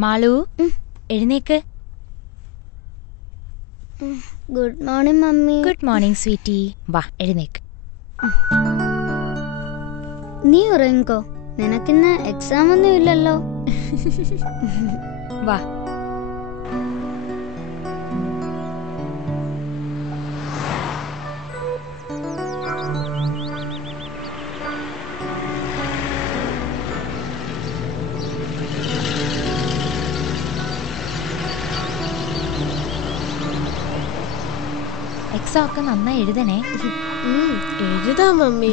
മാളു എഴുന്നേക്ക്. Good morning mummy. Good morning sweetie. വാ എഴുന്നേക്ക്. നീ ഉറങ്ങിക്കോ, നിനക്കിന്ന് എക്സാം ഒന്നും ഇല്ലല്ലോ. വാ. എക്സാം ഒക്കെ നന്നായി എഴുതണേ. എഴുതാം മമ്മി.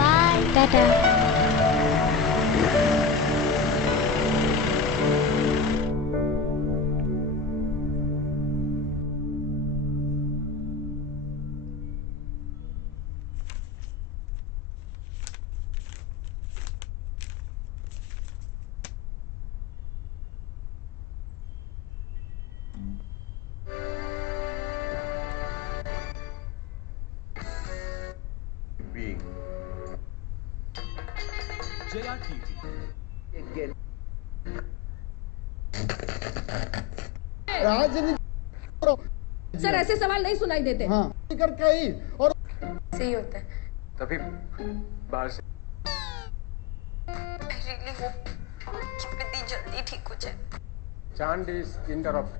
ബൈ. ടാറ്റാ. सर ऐसे सवाल नहीं सुनाई देते। हाँ, करके आई और सही होता है। तभी बाहर से I really hope कि पिद्दी जल्दी ठीक हो जाए. चांद is interrupt.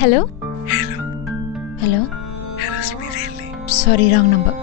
Hello hello. Sorry, wrong number.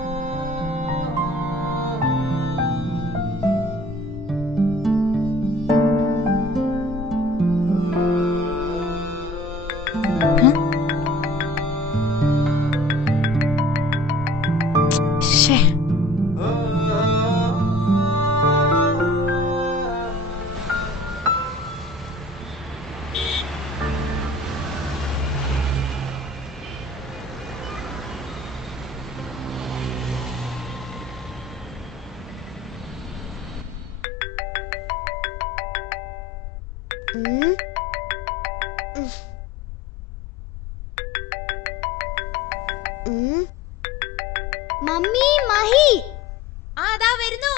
Mummy, Mahi. ആ ദാ വരുന്നു.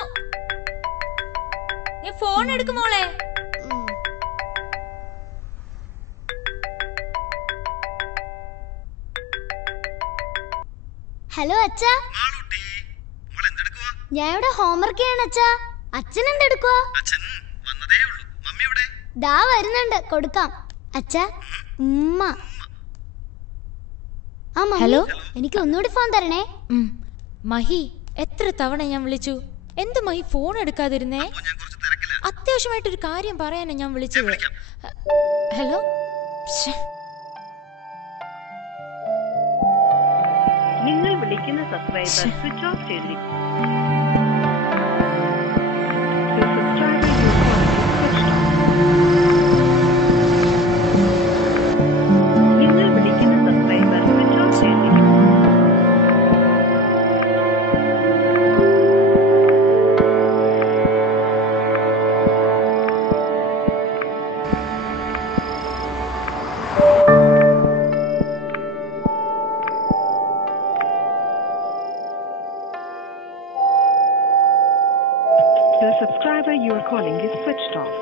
നീ ഫോൺ എടുക്ക് മോളെ. ഹലോ അച്ഛാ. ഞാൻ ഇവിടെ ഹോംവർക്ക് ചെയ്യണം അച്ഛാ. അച്ഛൻ എന്തെടുക്കുവാ? ദാ വരുന്നുണ്ട്, കൊടുക്കാം. അച്ഛാ, ഉമ്മ. ആ ഹലോ, എനിക്ക് ഒന്നുകൂടി ഫോൺ തരണേ. മഹി, എത്ര തവണ ഞാൻ വിളിച്ചു. എന്ത് മഹി ഫോൺ എടുക്കാതിരുന്നേ? അത്യാവശ്യമായിട്ടൊരു കാര്യം പറയാനാ ഞാൻ വിളിച്ചത്. ഹലോ. നിങ്ങൾ വിളിക്കുന്ന സബ്സ്ക്രൈബർ സ്വിച്ച് ഓഫ് ചെയ്തിരിക്കുന്നു. number you are calling is switched off.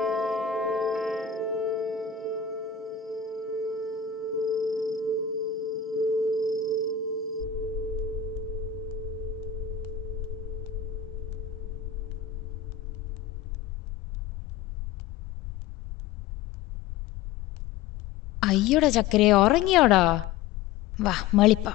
അയ്യോടാ ചക്കരെ, ഉറങ്ങിയോടാ? വാ മളിപ്പ.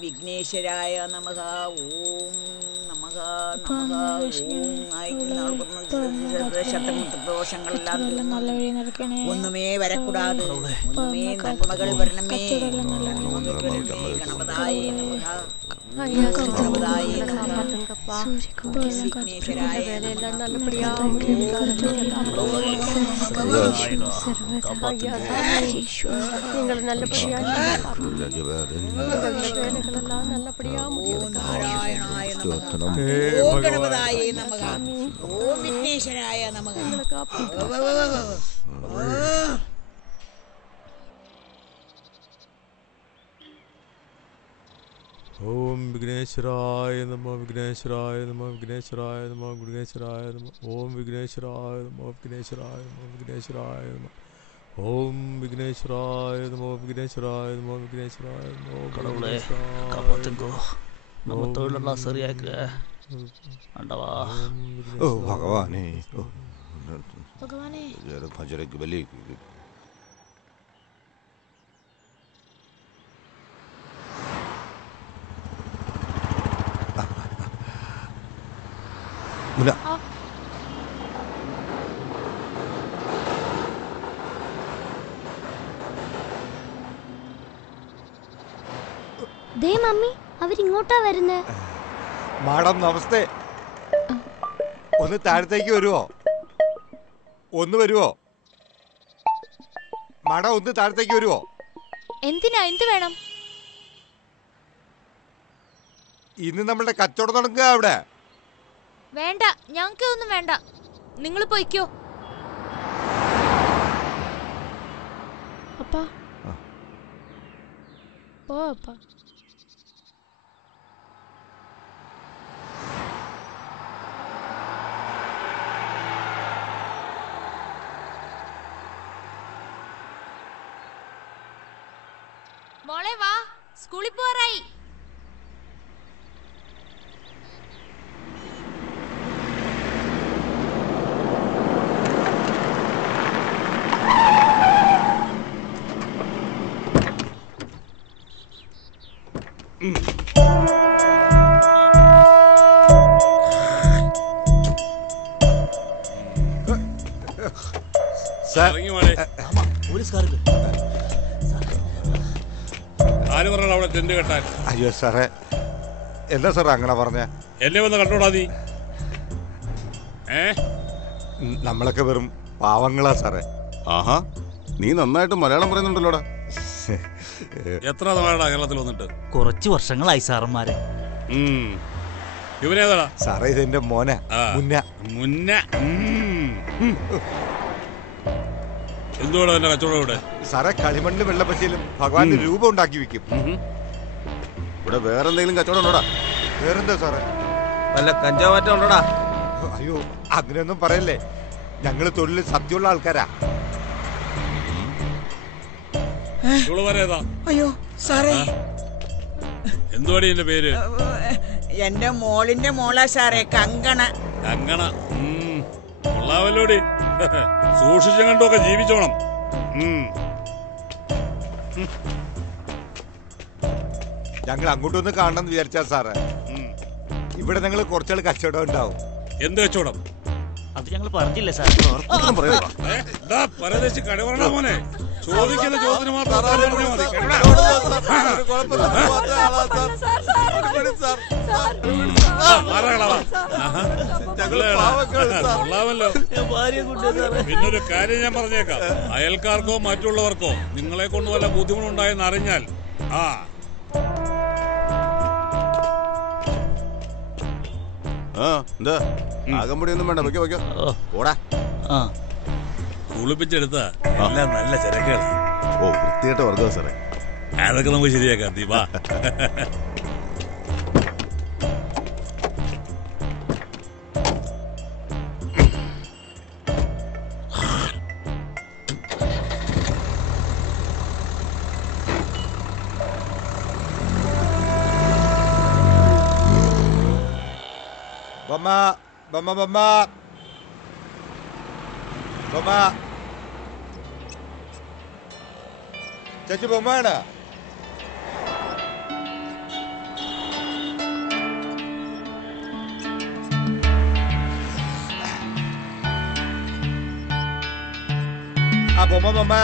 വിഘ്നേശ്വരായ നമഃ. ഓം നമഃ നമഃ. ശത്രുദോഷങ്ങളെല്ലാം ഒന്നുമേ വരക്കൂടാതെ, ഒന്നുമേ നന്മകൾ വരണമേ. ഗണപതായ നമഃ. ഗണപതായ നമഃ. വിഘ്നേശ്വരായ ഗണപതായ നമഃ. ഓം വിഘ്നേശ്വരായ നമഃ. ഓം വിഘ്നേശ്വരായ നമഃ. വിഘ്നേശ്വരായ നമഃ. വിഘ്നേശ്വരായ നമഃ. വിഘ്നേശ്വരായ നമഃ. ഓം വിഘ്നേശ്വരായ നമഃ. വിഘ്നേശ്വരായ നമഃ. വിഘ്നേശ്വരായ നമഃ. ഓം വിഘ്നേശ്വരായ നമഃ. വിഘ്നേശ്വരായ നമഃ. വിഘ്നേശ്വരായ നമഃ. கடவுளே காப்பாத்துங்கோ, நம்ம தொழிலெல்லாம் சரியாக்க ஆண்டவா. ഓ ഭഗവാനേ, ഭഗവാനേ. ഭജരക്ക് ബലി ദേ മമ്മി, അവരിങ്ങോട്ടാ വരുന്നേ. മാഡം നമസ്തേ. ഒന്ന് താഴത്തേക്ക് വരുവോ? ഒന്ന് വരുവോ മാഡം? ഒന്ന് താഴത്തേക്ക് വരുവോ? എന്തിനാ? എന്ത് വേണം? ഇന്ന് നമ്മളുടെ കച്ചവടം നടക്കുക അവിടെ. വേണ്ട, ഞങ്ങൾക്ക് ഒന്നും വേണ്ട. നിങ്ങൾ പോയിക്കോ. അപ്പാ പോ അപ്പാ. മോളെ വാ, സ്കൂളിൽ പോറായി. അയ്യോ സാറേ, എന്താ സാറേ അങ്ങനെ പറഞ്ഞ? എന്നെ വന്ന് കണ്ടോടാ നീ. നമ്മളൊക്കെ വെറും പാവങ്ങളാ സാറേ. ആഹാ, നീ നന്നായിട്ട് മലയാളം പറയുന്നുണ്ടല്ലോടാ. എത്ര തവണ കേരളത്തിൽ വന്നിട്ട്? കുറച്ച് വർഷങ്ങളായി സാറന്മാരെ. ഇവനേതാടാ? സാറേ ഇതെന്റെ മോനെ മുന്ന. എന്തുകൊണ്ടാ എന്റെ കച്ചവടം ഇവിടെ? സാറേ കളിമണ്ണിലും വെള്ളപ്പശയിലും ഭഗവാന്റെ രൂപം ഉണ്ടാക്കി വെക്കും. ഇവിടെ വേറെന്തെങ്കിലും കച്ചവടം ഉണ്ടോടാ? വേറെന്താ സാറേ? വല്ല കഞ്ചാവാറ്റം ഉണ്ടോടാ? അയ്യോ അങ്ങനെയൊന്നും പറയല്ലേ, ഞങ്ങള് തൊഴിലിൽ സത്യമുള്ള ആൾക്കാരാ. അയ്യോ സാറേ, എന്തുവാടി എന്റെ പേര്? എന്റെ മോളിന്റെ മോളാ സാറേ, കങ്കണ. കങ്കണ കൊള്ളാവല്ലോടി. സൂക്ഷിച്ചും കണ്ടുമൊക്കെ ജീവിച്ചോണം. ഞങ്ങൾ അങ്ങോട്ടൊന്ന് കാണണമെന്ന് വിചാരിച്ചാ സാറേ. ഇവിടെ ഞങ്ങൾ കുറച്ചാൾ കച്ചവടം ഉണ്ടാവും. എന്ത് കച്ചവടം? അത് ഞങ്ങൾ പറഞ്ഞില്ലേ സാർ. പരദേശി കട പറഞ്ഞ മോനെ, ചോദിക്കുന്ന ചോദ്യത്തിന് മാത്രം പിന്നൊരു കാര്യം ഞാൻ പറഞ്ഞേക്കാം. അയൽക്കാർക്കോ മറ്റുള്ളവർക്കോ നിങ്ങളെ കൊണ്ട് വല്ല ബുദ്ധിമുട്ടുണ്ടായെന്ന് അറിഞ്ഞാൽ എന്താ ആകമ്പടിയൊന്നും വേണ്ട, വെക്കോ വെക്കോ ഓടാ. കുളിപ്പിച്ചെടുത്ത എല്ലാം നല്ല ചരക്കുകൾ. ഓ വൃത്തിയായിട്ട് വർഗ്ഗം സാറേ. അതൊക്കെ നമുക്ക് ശരിയാക്കാം. ദീപാ ബൊമ്മ ബൊമ്മ ബൊമ്മ ബൊമ്മ ചേച്ചി ബൊമ്മയാണ്. ആ ബൊമ്മ ബൊമ്മ.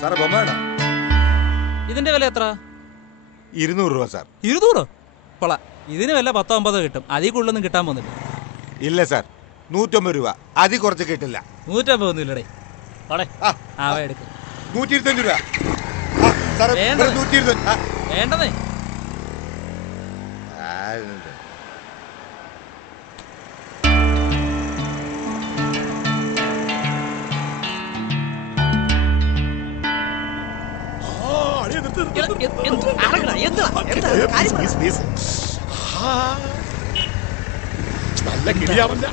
സാറേ ബൊമ്മയാണ്. ഇതിന്റെ വില എത്ര? 200 രൂപ സാർ. 200? കൊള്ളാം. ഇതിന് വില 10-50 കിട്ടും, അതിൽ കൂടുതലൊന്നും കിട്ടാൻ പോകുന്നില്ല. ഇല്ല സാർ, 150 രൂപ. അതിൽ കുറച്ച് കിട്ടില്ല. 150 ഒന്നുമില്ലടേ. എടുക്കും. 125 രൂപ. വേണ്ടതേ. നല്ല കിളിയാവല്ല.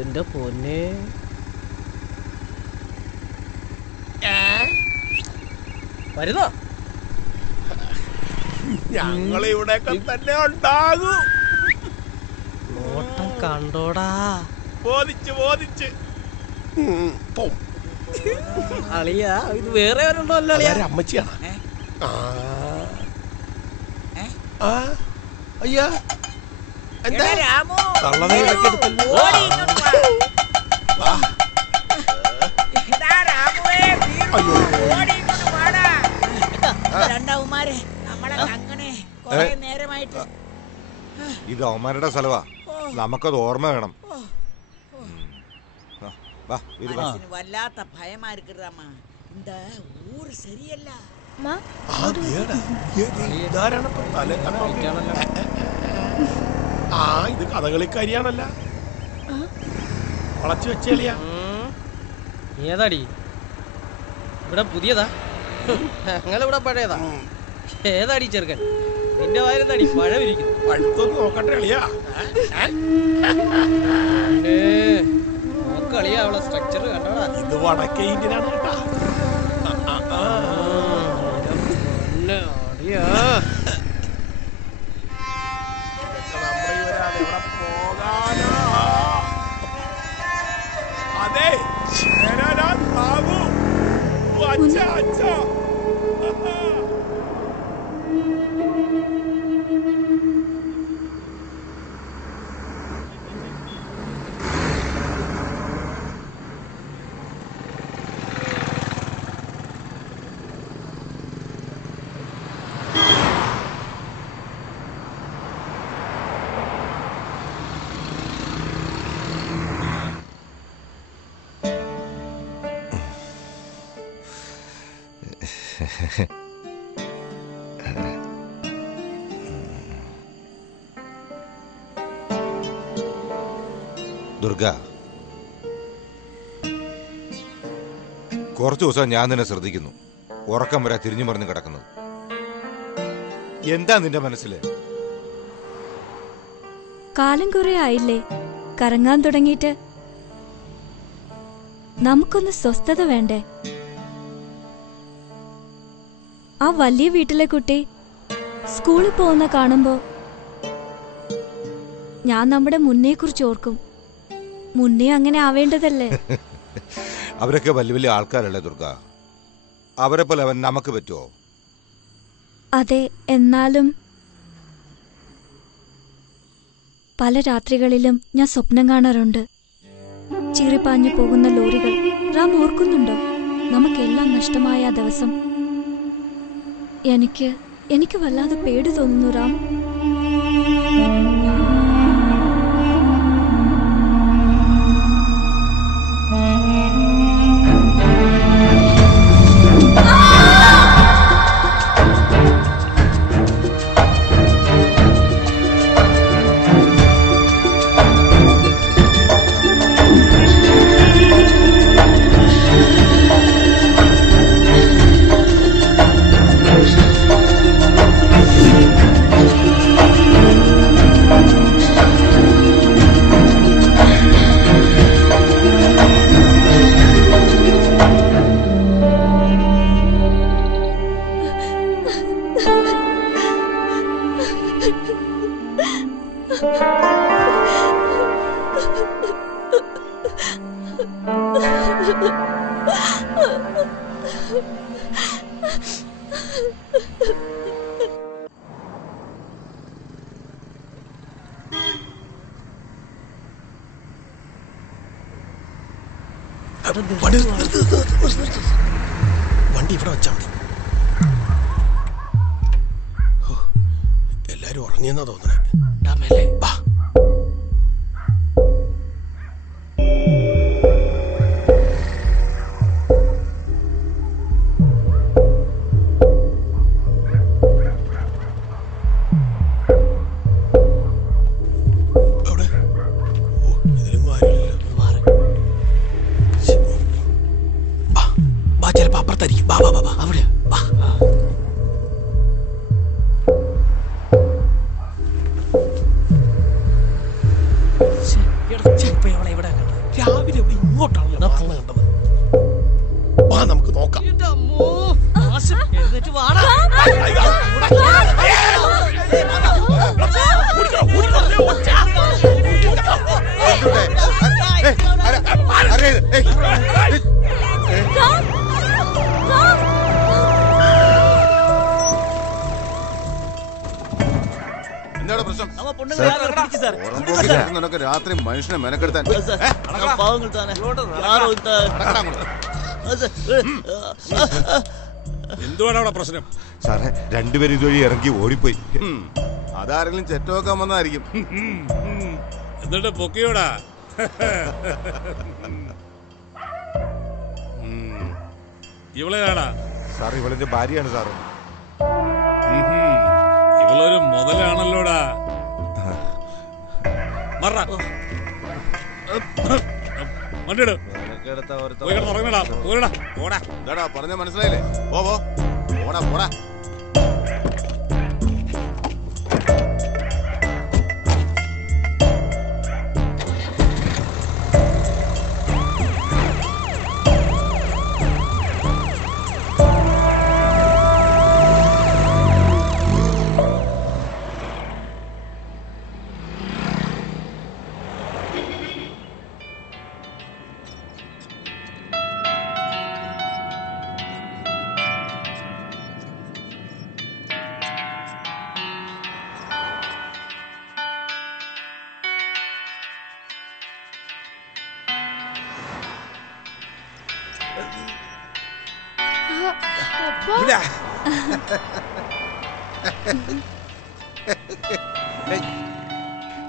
എന്റെ പൊന്നെ, വരുന്നോ? ഞങ്ങളിവിടെയൊക്കെ തന്നെ ഉണ്ടാകും. നോട്ടം കണ്ടോടാ. ബോധിച്ച് അളിയാ, ഇത് വേറെ ആരുണ്ടോ? അല്ല അളിയാ, അമ്മച്ചിയാണ്. അയ്യാ എടാ രാമു, തള്ളനെ ഇടയ്ക്കെടുത്തല്ലോ. ഓടി ഇങ്ങോട്ട് വാ. എടാ രാമുവേ, വീണു. ഓടി ഇങ്ങോട്ട് വാടാ. രണ്ടാവുമാരെ നമ്മളെ അങ്ങനെ കുറെ നേരമായിട്ട്. ഇത് അവന്മാരുടെ സ്ഥലവാ, നമുക്കത് ഓർമ്മ വേണം. മനസ്സിന് വല്ലാത്ത ഭയമാ இருக்குறாமா. இந்த ஊர் சரிയല്ല. ഇത് കഥകളിക്കാരിയാണല്ല, വളച്ചു വെച്ചേളിയാ. ഏതാടി ഇവിടെ പുതിയതാ? ഞങ്ങളിവിടെ പഴയതാ. ഏതാടി ചെറുക്കൻ? നിന്റെ വായിലെന്താടി പഴമിരിക്കുന്നു? അടുത്തൊന്ന് നോക്കട്ടെ അളിയാ. നോക്കളിയാ അവളെ സ്ട്രക്ചർ കണ്ടോടാ. ഇത് വടക്കേ ഇന്ത്യനാണ് കേട്ടാ. അതെ ദുർഗ, കുറച്ചു ദിവസം ഞാൻ നിന്നെ ശ്രദ്ധിക്കുന്നു. ഉറക്കം വരാ തിരിഞ്ഞു മറിഞ്ഞ് കിടക്കുന്നത്. എന്താ നിന്റെ മനസ്സില്? കാലം കുറെ ആയില്ലേ കറങ്ങാൻ തുടങ്ങിയിട്ട്. നമുക്കൊന്ന് സ്വസ്ഥത വേണ്ടേ? ആ വലിയ വീട്ടിലെ കുട്ടി സ്കൂളിൽ പോകുന്ന കാണുമ്പോ ഞാൻ നമ്മുടെ മുന്നേ കുറിച്ച് ഓർക്കും. മുന്നേ അങ്ങനെ ആവേണ്ടതല്ലേ? അവരൊക്കെ വലിയ വലിയ ആൾക്കാരല്ലേ ദുർഗ? അവരെ പോലെ അവൻ നമുക്ക് പറ്റുമോ? അതെ, എന്നാലും പല രാത്രികളിലും ഞാൻ സ്വപ്നം കാണാറുണ്ട്. ചീറിപ്പാഞ്ഞു പോകുന്ന ലോറികൾ. റാം ഓർക്കുന്നുണ്ടോ നമുക്കെല്ലാം നഷ്ടമായ ആ ദിവസം? എനിക്ക് വല്ലാതെ പേടി തോന്നുന്നു റാം. വണ്ടി ഇവിടെ വെച്ചാ മതി. എല്ലാരും ഉറങ്ങിയെന്നാ തോന്നണേ. ചിലപ്പോ അപ്പുറത്തായിരിക്കും. അവിടെ രാവിലെ ഇവിടെ ഇങ്ങോട്ടാണല്ലോ കണ്ടത്. വാ നമുക്ക് നോക്കാം. നിനക്ക് രാത്രി മനുഷ്യനെ മെനക്കെടുത്താൻ എന്തുവാണ് അവിടെ പ്രശ്നം? സാറേ രണ്ടുപേരും ഇതുവഴി ഇറങ്ങി ഓടിപ്പോയി. അതാരെങ്കിലും ചെറ്റോക്കാൻ വന്നായിരിക്കും. എന്നിട്ട് പൊക്കിയോടാ. ഇവളേടാ സാർ ഇവളെന്റെ ഭാര്യയാണ് സാറ്. ഇവളൊരു മുതലാണല്ലോടാ. വണ്ടിയിട്. പോയി കിടന്നുറങ്ങടാ. പോടാ പറഞ്ഞ മനസ്സിലായില്ലേ? പോടാ പോടാ.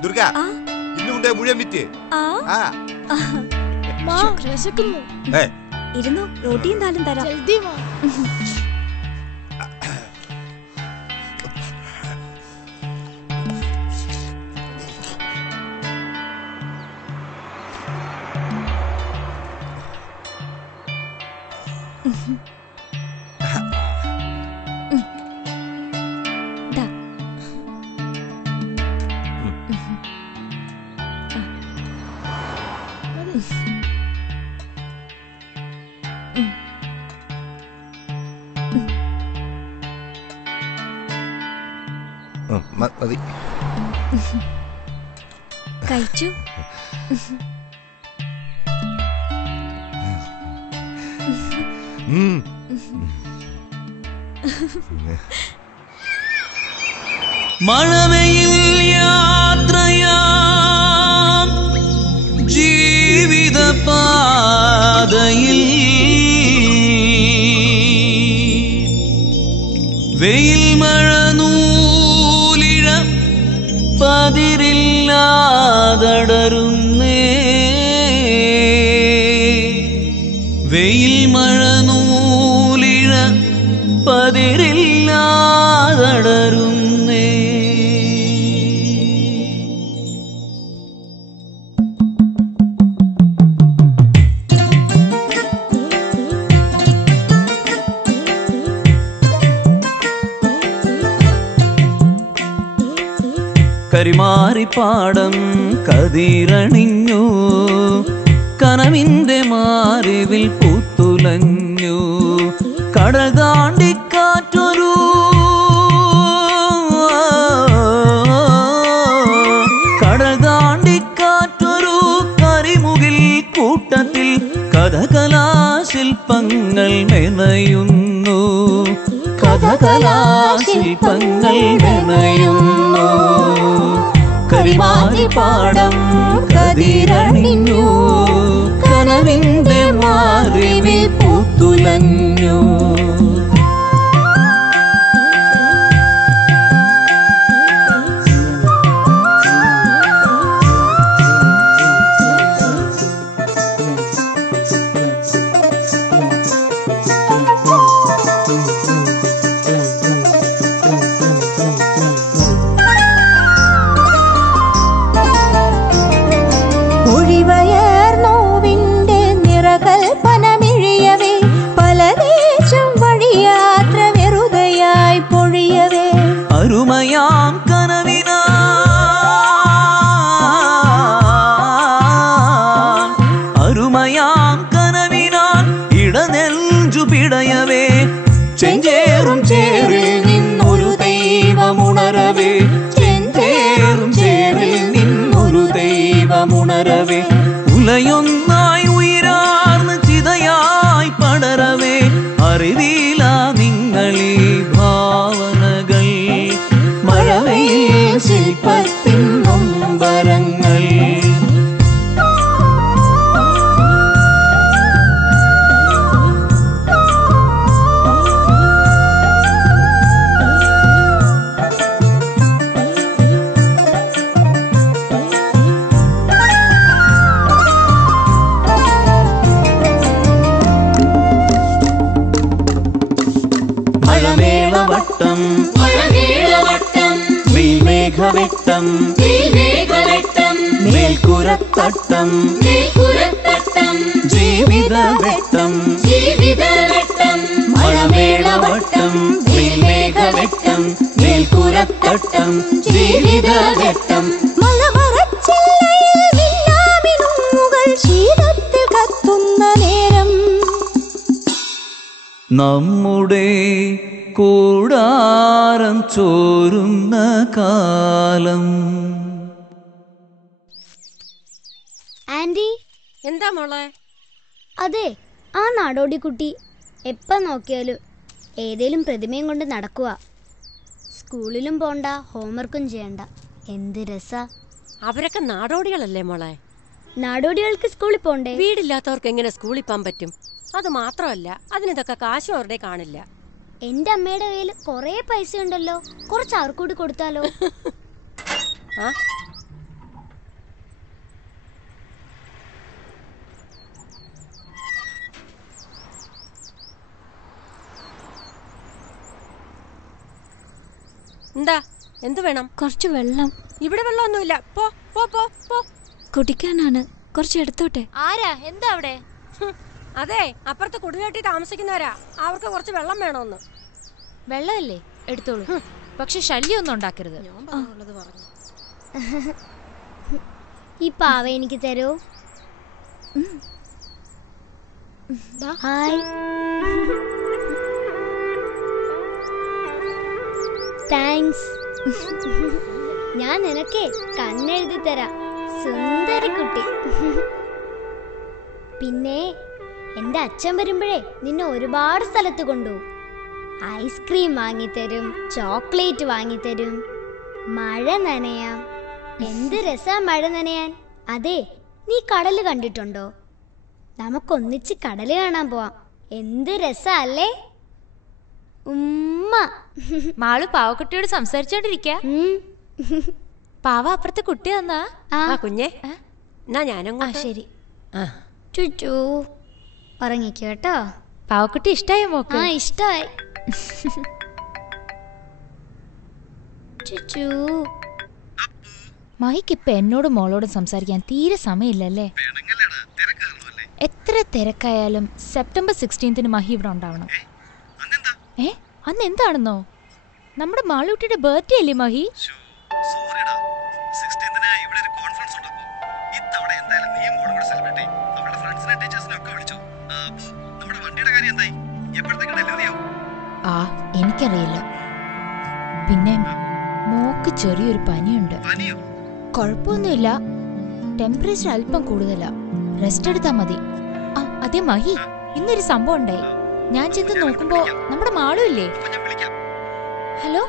ദുർഗ ഇന്നുകൊണ്ടേ മുഴുവൻ വിറ്റ്. ഇരുന്നു റോട്ടിയും താലും തരാം. മതി. കഴിച്ചു. മഴവയിൽ യാത്രയാം ജീവിത പാതയിൽ വെയിൽ മഴ നൂലിഴ പതിരില്ലാതടരുന്നേ. വെയിൽ മഴ നൂലിഴ പതിരില്ലാതടരുന്നേ. കരിമാറിപ്പാടം കതിരണിഞ്ഞു, കനവിന്റെ മാറിവിൽ പൂത്തുലഞ്ഞു. കടൽ താണ്ടിക്കാറ്റൊരു കരിമുകിൽ കൂട്ടത്തിൽ കഥകലാശില്പങ്ങൾ മെനയുന്നു. കഥകലാശില്പങ്ങൾ മെനയുന്നു. കരിമാറിപ്പാടം കതിരണിഞ്ഞു, കനവിന്റെ മാറിവിൽ പൂത്തുലഞ്ഞു. അരുമയാം കനവിനാൻ ഇടനെഞ്ചു പിടയവേ. ചെഞ്ചേറും ചേറിൽ നിന്നൊരു ദൈവമുണരവേ. ചെഞ്ചേറും ചേറിൽ നിന്നൊരു ദൈവമുണരവേ. ഉലയൊന്നായി ഉയരാർന്ന് ചിതയായി പടരവേ. അറിവില നിങ്ങളീ ഭാവനകൾ, മഴവയിൽ ശില്പത്തിൻ നൊമ്പരങ്ങൾ. മേളവട്ടം മേൽമേഘവെട്ടം മേൽക്കുരത്തട്ടം ജീവിതവെട്ടം മഴമേളവട്ടം മേൽമേഘവെട്ടം മേൽക്കുരത്തട്ടം ജീവിതവെട്ടം ശീതത്തിൽ കത്തുന്ന നേരം നമ്മുടെ കൂടാരം ചോരുന്ന കാലം. ആന്റി, എന്താ മോളെ? അതെ, ആ നാടോടി കുട്ടി എപ്പം നോക്കിയാലും ഏതേലും പ്രതിമയും കൊണ്ട് നടക്കുക. സ്കൂളിലും പോണ്ട, ഹോംവർക്കും ചെയ്യണ്ട. എന്ത് രസാ. അവരൊക്കെ നാടോടികളല്ലേ മോളെ? നാടോടികൾക്ക് സ്കൂളിൽ പോണ്ടേ? വീടില്ലാത്തവർക്ക് എങ്ങനെ സ്കൂളിൽ പോകാൻ പറ്റും? അത് മാത്രമല്ല, അതിനിതൊക്കെ കാശും അവരുടെ കാണില്ല. എന്റെ അമ്മയുടെ കയ്യിൽ കൊറേ പൈസ ഉണ്ടല്ലോ, കുറച്ച് അവർക്കൂടി കൊടുത്താലോ? എന്താ? എന്ത് വേണം? കുറച്ച് വെള്ളം. ഇവിടെ വെള്ളമൊന്നുമില്ല. പോ പോ പോ പോ. കുടിക്കാനാണ്, കുറച്ച് എടുത്തോട്ടെ. ആരാ? എന്താ അവിടെ? അതെ, അപ്പുറത്ത് കുടിയേറ്റി താമസിക്കുന്നവരാ. അവർക്ക് കുറച്ച് വെള്ളം വേണമെന്ന്. വെള്ളമല്ലേ? എടുത്തോളൂ. പക്ഷെ ശല്യമൊന്നും ഉണ്ടാക്കരുത്. ഈ പാവ എനിക്ക് തരൂ. ഹായ്. താങ്ക്സ്. ഞാൻ നിനക്കേ കണ്ണെഴുതി തരാം. സുന്ദരി കുട്ടി. പിന്നെ എന്റെ അച്ഛൻ വരുമ്പോഴേ നിന്നെ ഒരുപാട് സ്ഥലത്ത് കൊണ്ടുപോകും. ഐസ്ക്രീം വാങ്ങിത്തരും, ചോക്ലേറ്റ് വാങ്ങിത്തരും, മഴ നനയാം. എന്ത് രസാ മഴ നനയാൻ. അതെ, നീ കടല് കണ്ടിട്ടുണ്ടോ? നമുക്കൊന്നിച്ച് കടല് കാണാൻ പോവാം. എന്ത് രസാ അല്ലേ? ഉമ്മ. മാളു പാവക്കുട്ടിയോട് സംസാരിച്ചോണ്ടിരിക്ക. പാവ അപ്പുറത്തെ കുട്ടി വന്നാ? കുഞ്ഞെ, എന്നാ ഞാനും. ശരി. ചുച്ചു ഉറങ്ങിക്കോ കേട്ടോ. പാവക്കുട്ടി ഇഷ്ടായോ മോക്ക്? ഇഷ്ടായി. ചുച്ചു. മഹിക്കിപ്പൊ എന്നോടും മോളോടും സംസാരിക്കാൻ തീരെ സമയമില്ലല്ലേ? എത്ര തിരക്കായാലും സെപ്റ്റംബർ 16 മഹി ഇവിടെ ഉണ്ടാവണം. അന്ന് എന്താണെന്നോ? നമ്മുടെ മാളൂട്ടിയുടെ ബർത്ത്ഡേ അല്ലേ മഹി? ആ, എനിക്കറിയില്ല. പിന്നെ മോക്ക് ചെറിയൊരു പനിയുണ്ട്. കുഴപ്പമൊന്നുമില്ല, ടെമ്പറേച്ചർ അല്പം കൂടുതലാ. റെസ്റ്റ് എടുത്താ മതി. ആ അതെ മഹി, ഇന്നൊരു സംഭവം ഉണ്ടായി. ഞാൻ ചെന്ന് നോക്കുമ്പോ നമ്മുടെ മാളു ഇല്ലേ? Hello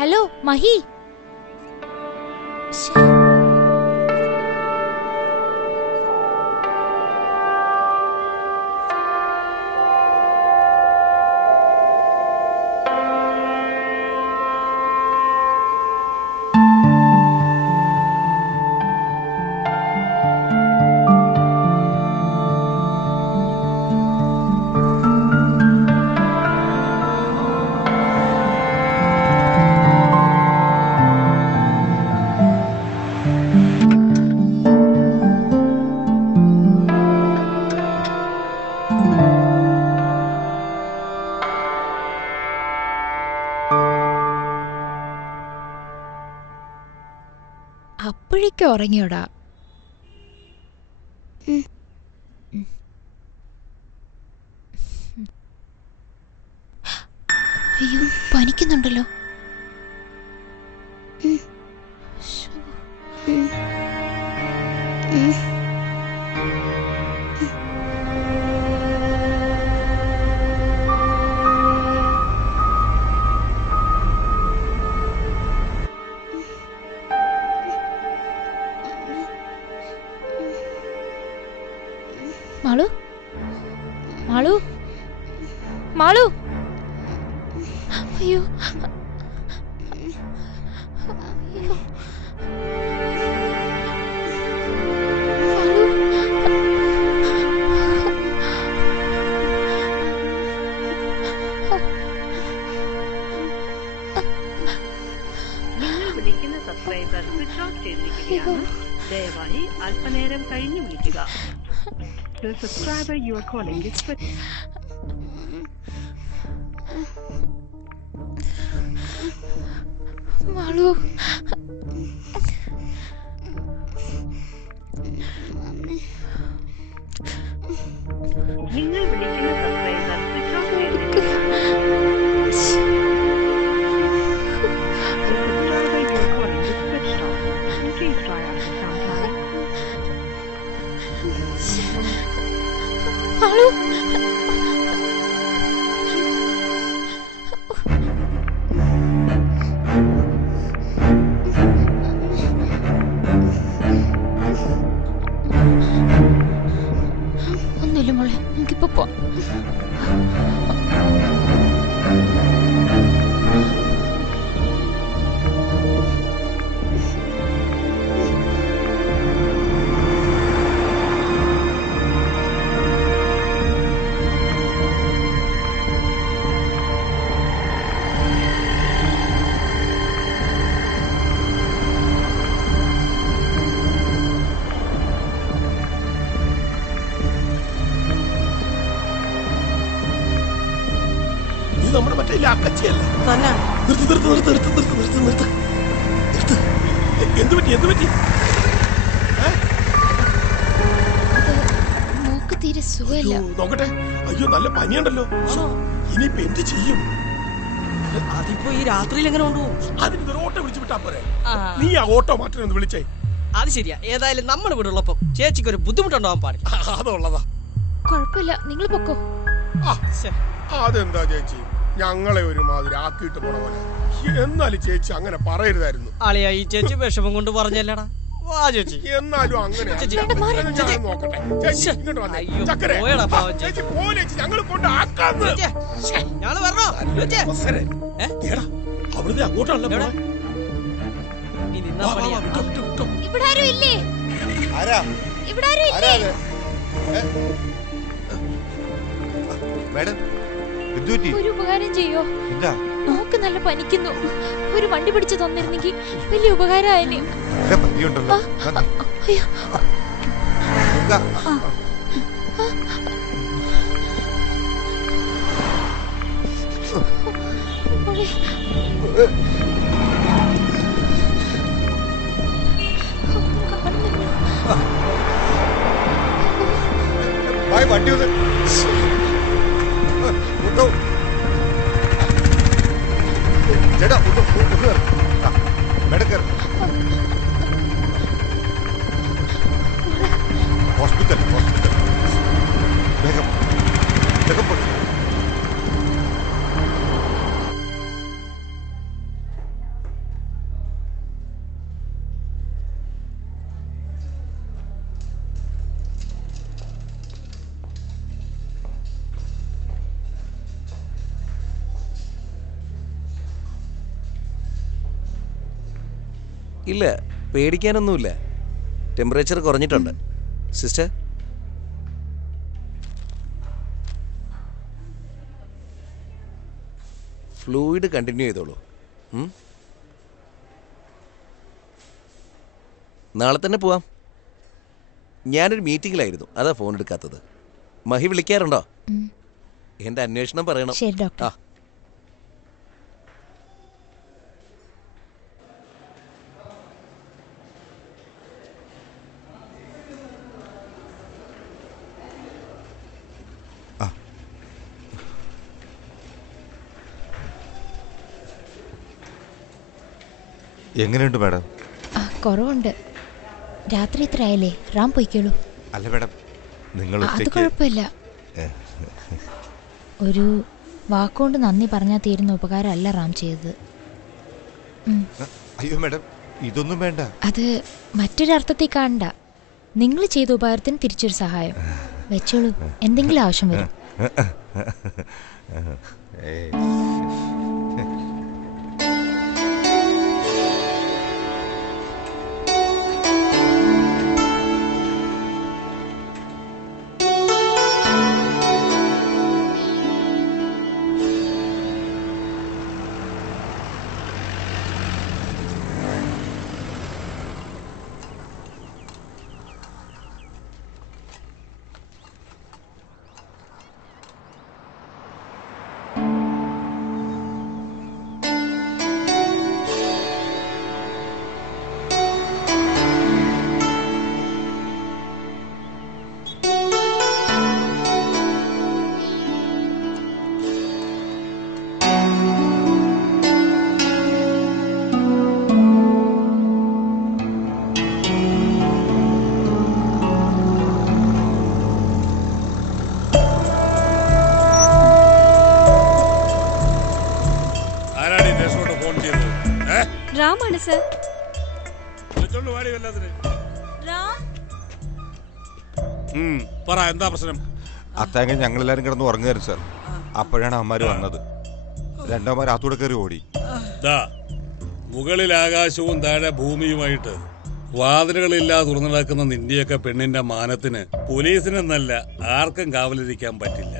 hello Mahi. അപ്പോഴേക്കും ഉറങ്ങിയോടാ? അയ്യോ, പനിക്കുന്നുണ്ടല്ലോ. മാളു, മാളു, മാളു. അയ്യോ, അയ്യോ. ദയവായി അല്പനേരം കഴിഞ്ഞ് വിളിക്കുക. The subscriber you are calling is switched. Malu, നിങ്ങൾ വിളിക്കുന്ന സബ്സ്ക്രൈബർ സ്വിച്ച് ഓഫ് ചെയ്തിരിക്കുന്നു. The subscriber you are calling is switched off. Please try after some time. Malu, ഒന്നുമില്ല മോളെ, നമുക്കിപ്പോ പോവാം. നമ്മുടെ മറ്റേ അക്കച്ചിയല്ലേ? എന്ത് പറ്റി? മോക്ക് തീരെ സുഖമില്ല. നോക്കട്ടെ. അയ്യോ, നല്ല പനിയുണ്ടല്ലോ. ഇനിയിപ്പോ എന്ത് ചെയ്യും? അതിപ്പോ ഈ രാത്രിയിൽ എങ്ങനെ കൊണ്ടുപോകും? അതിന് ഓട്ടോ വിളിച്ചു വിട്ടാ പോരെ? നീ ആ ഓട്ടോ മാറ്റി വിളിച്ചേ. അത് ശരിയാ. ഏതായാലും നമ്മുടെ വീട് ഉള്ളപ്പം ചേച്ചിക്ക് ഒരു ബുദ്ധിമുട്ടുണ്ടാവാൻ പാടില്ല. അതുള്ളതാ. കുഴപ്പമില്ല, നിങ്ങൾ പൊക്കോ. അതെന്താ ചേച്ചി, ഞങ്ങളെ ഒരുമാതിരി ആക്കിയിട്ട് പോണ പോലെ. എന്നാലും ചേച്ചി അങ്ങനെ പറയരുതായിരുന്നു. ആളിയാ, ഈ ചേച്ചി വിഷമം കൊണ്ട് പറഞ്ഞല്ലടാ. വാ ചേച്ചി. എന്നാലും അങ്ങനെ നോക്കട്ടെ. ചേച്ചി ഇങ്ങോട്ട് വന്നേ. ചക്കരെ ചേച്ചി പോലെ ഞങ്ങൾ കൊണ്ട് ആക്കാന്ന്. ഞങ്ങള് വരണോ? അവിടുന്ന് അങ്ങോട്ടാണല്ലോ. ഇവിടെ ആരും ഇല്ലേ? ഇവിടെ ആരും ഇല്ലേ? ഒരു ഉപകാരം ചെയ്യോ? നോക്ക് നല്ല പനിക്കുന്നു. ഒരു വണ്ടി പിടിച്ചു തന്നിരുന്നെങ്കിൽ വലിയ ഉപകാരമായേനെ. വണ്ടി ചേട്ടാ മെഡിക്കൽ ഹോസ്പിറ്റൽ വേഗം വേഗം. ഇല്ല, പേടിക്കാനൊന്നുമില്ല. ടെമ്പറേച്ചർ കുറഞ്ഞിട്ടുണ്ട്. സിസ്റ്റർ, ഫ്ലൂയിഡ് കണ്ടിന്യൂ ചെയ്തോളൂ. നാളെ തന്നെ പോവാം. ഞാനൊരു മീറ്റിങ്ങിലായിരുന്നു, അതാ ഫോൺ എടുക്കാത്തത്. മഹി വിളിക്കാറുണ്ടോ? എൻ്റെ അന്വേഷണം പറയണം. ശരി ഡോക്ടർ. എങ്ങനെയുണ്ട് മാഡം? കുറവുണ്ട്. രാത്രി ഇത്ര ആയില്ലേ, റാം പോയിക്കോളൂ. അല്ല മാഡം, നിങ്ങൾ അത് കുഴപ്പമില്ല. ഒരു വാക്കുകൊണ്ട് നന്ദി പറഞ്ഞാൽ തീരുന്ന ഉപകാരമല്ല റാം ചെയ്തത്. അയ്യോ മാഡം, ഇതൊന്നും വേണ്ട. അത് മറ്റൊരർത്ഥത്തിൽ കാണണ്ട. നിങ്ങൾ ചെയ്ത ഉപകാരത്തിന് തിരിച്ചൊരു സഹായം. വെച്ചോളൂ, എന്തെങ്കിലും ആവശ്യം വരും. റാമാണ് സർ. പറ, എന്താ പ്രശ്നം? അത്താങ്ക ഞങ്ങളെല്ലാരും കിടന്ന് ഉറങ്ങുകയായിരുന്നു സാർ. അപ്പോഴാണ് അവന്മാര് വന്നത്. രണ്ടവന്മാർ അകത്തൂടെ കയറി ഓടി. മുകളിൽ ആകാശവും താഴെ ഭൂമിയുമായിട്ട് വാതിലുകളില്ലാതെ തുറന്നു നടക്കുന്ന നിന്റെയൊക്കെ പെണ്ണിന്റെ മാനത്തിന് പോലീസിനെന്നല്ല ആർക്കും കാവലിരിക്കാൻ പറ്റില്ല.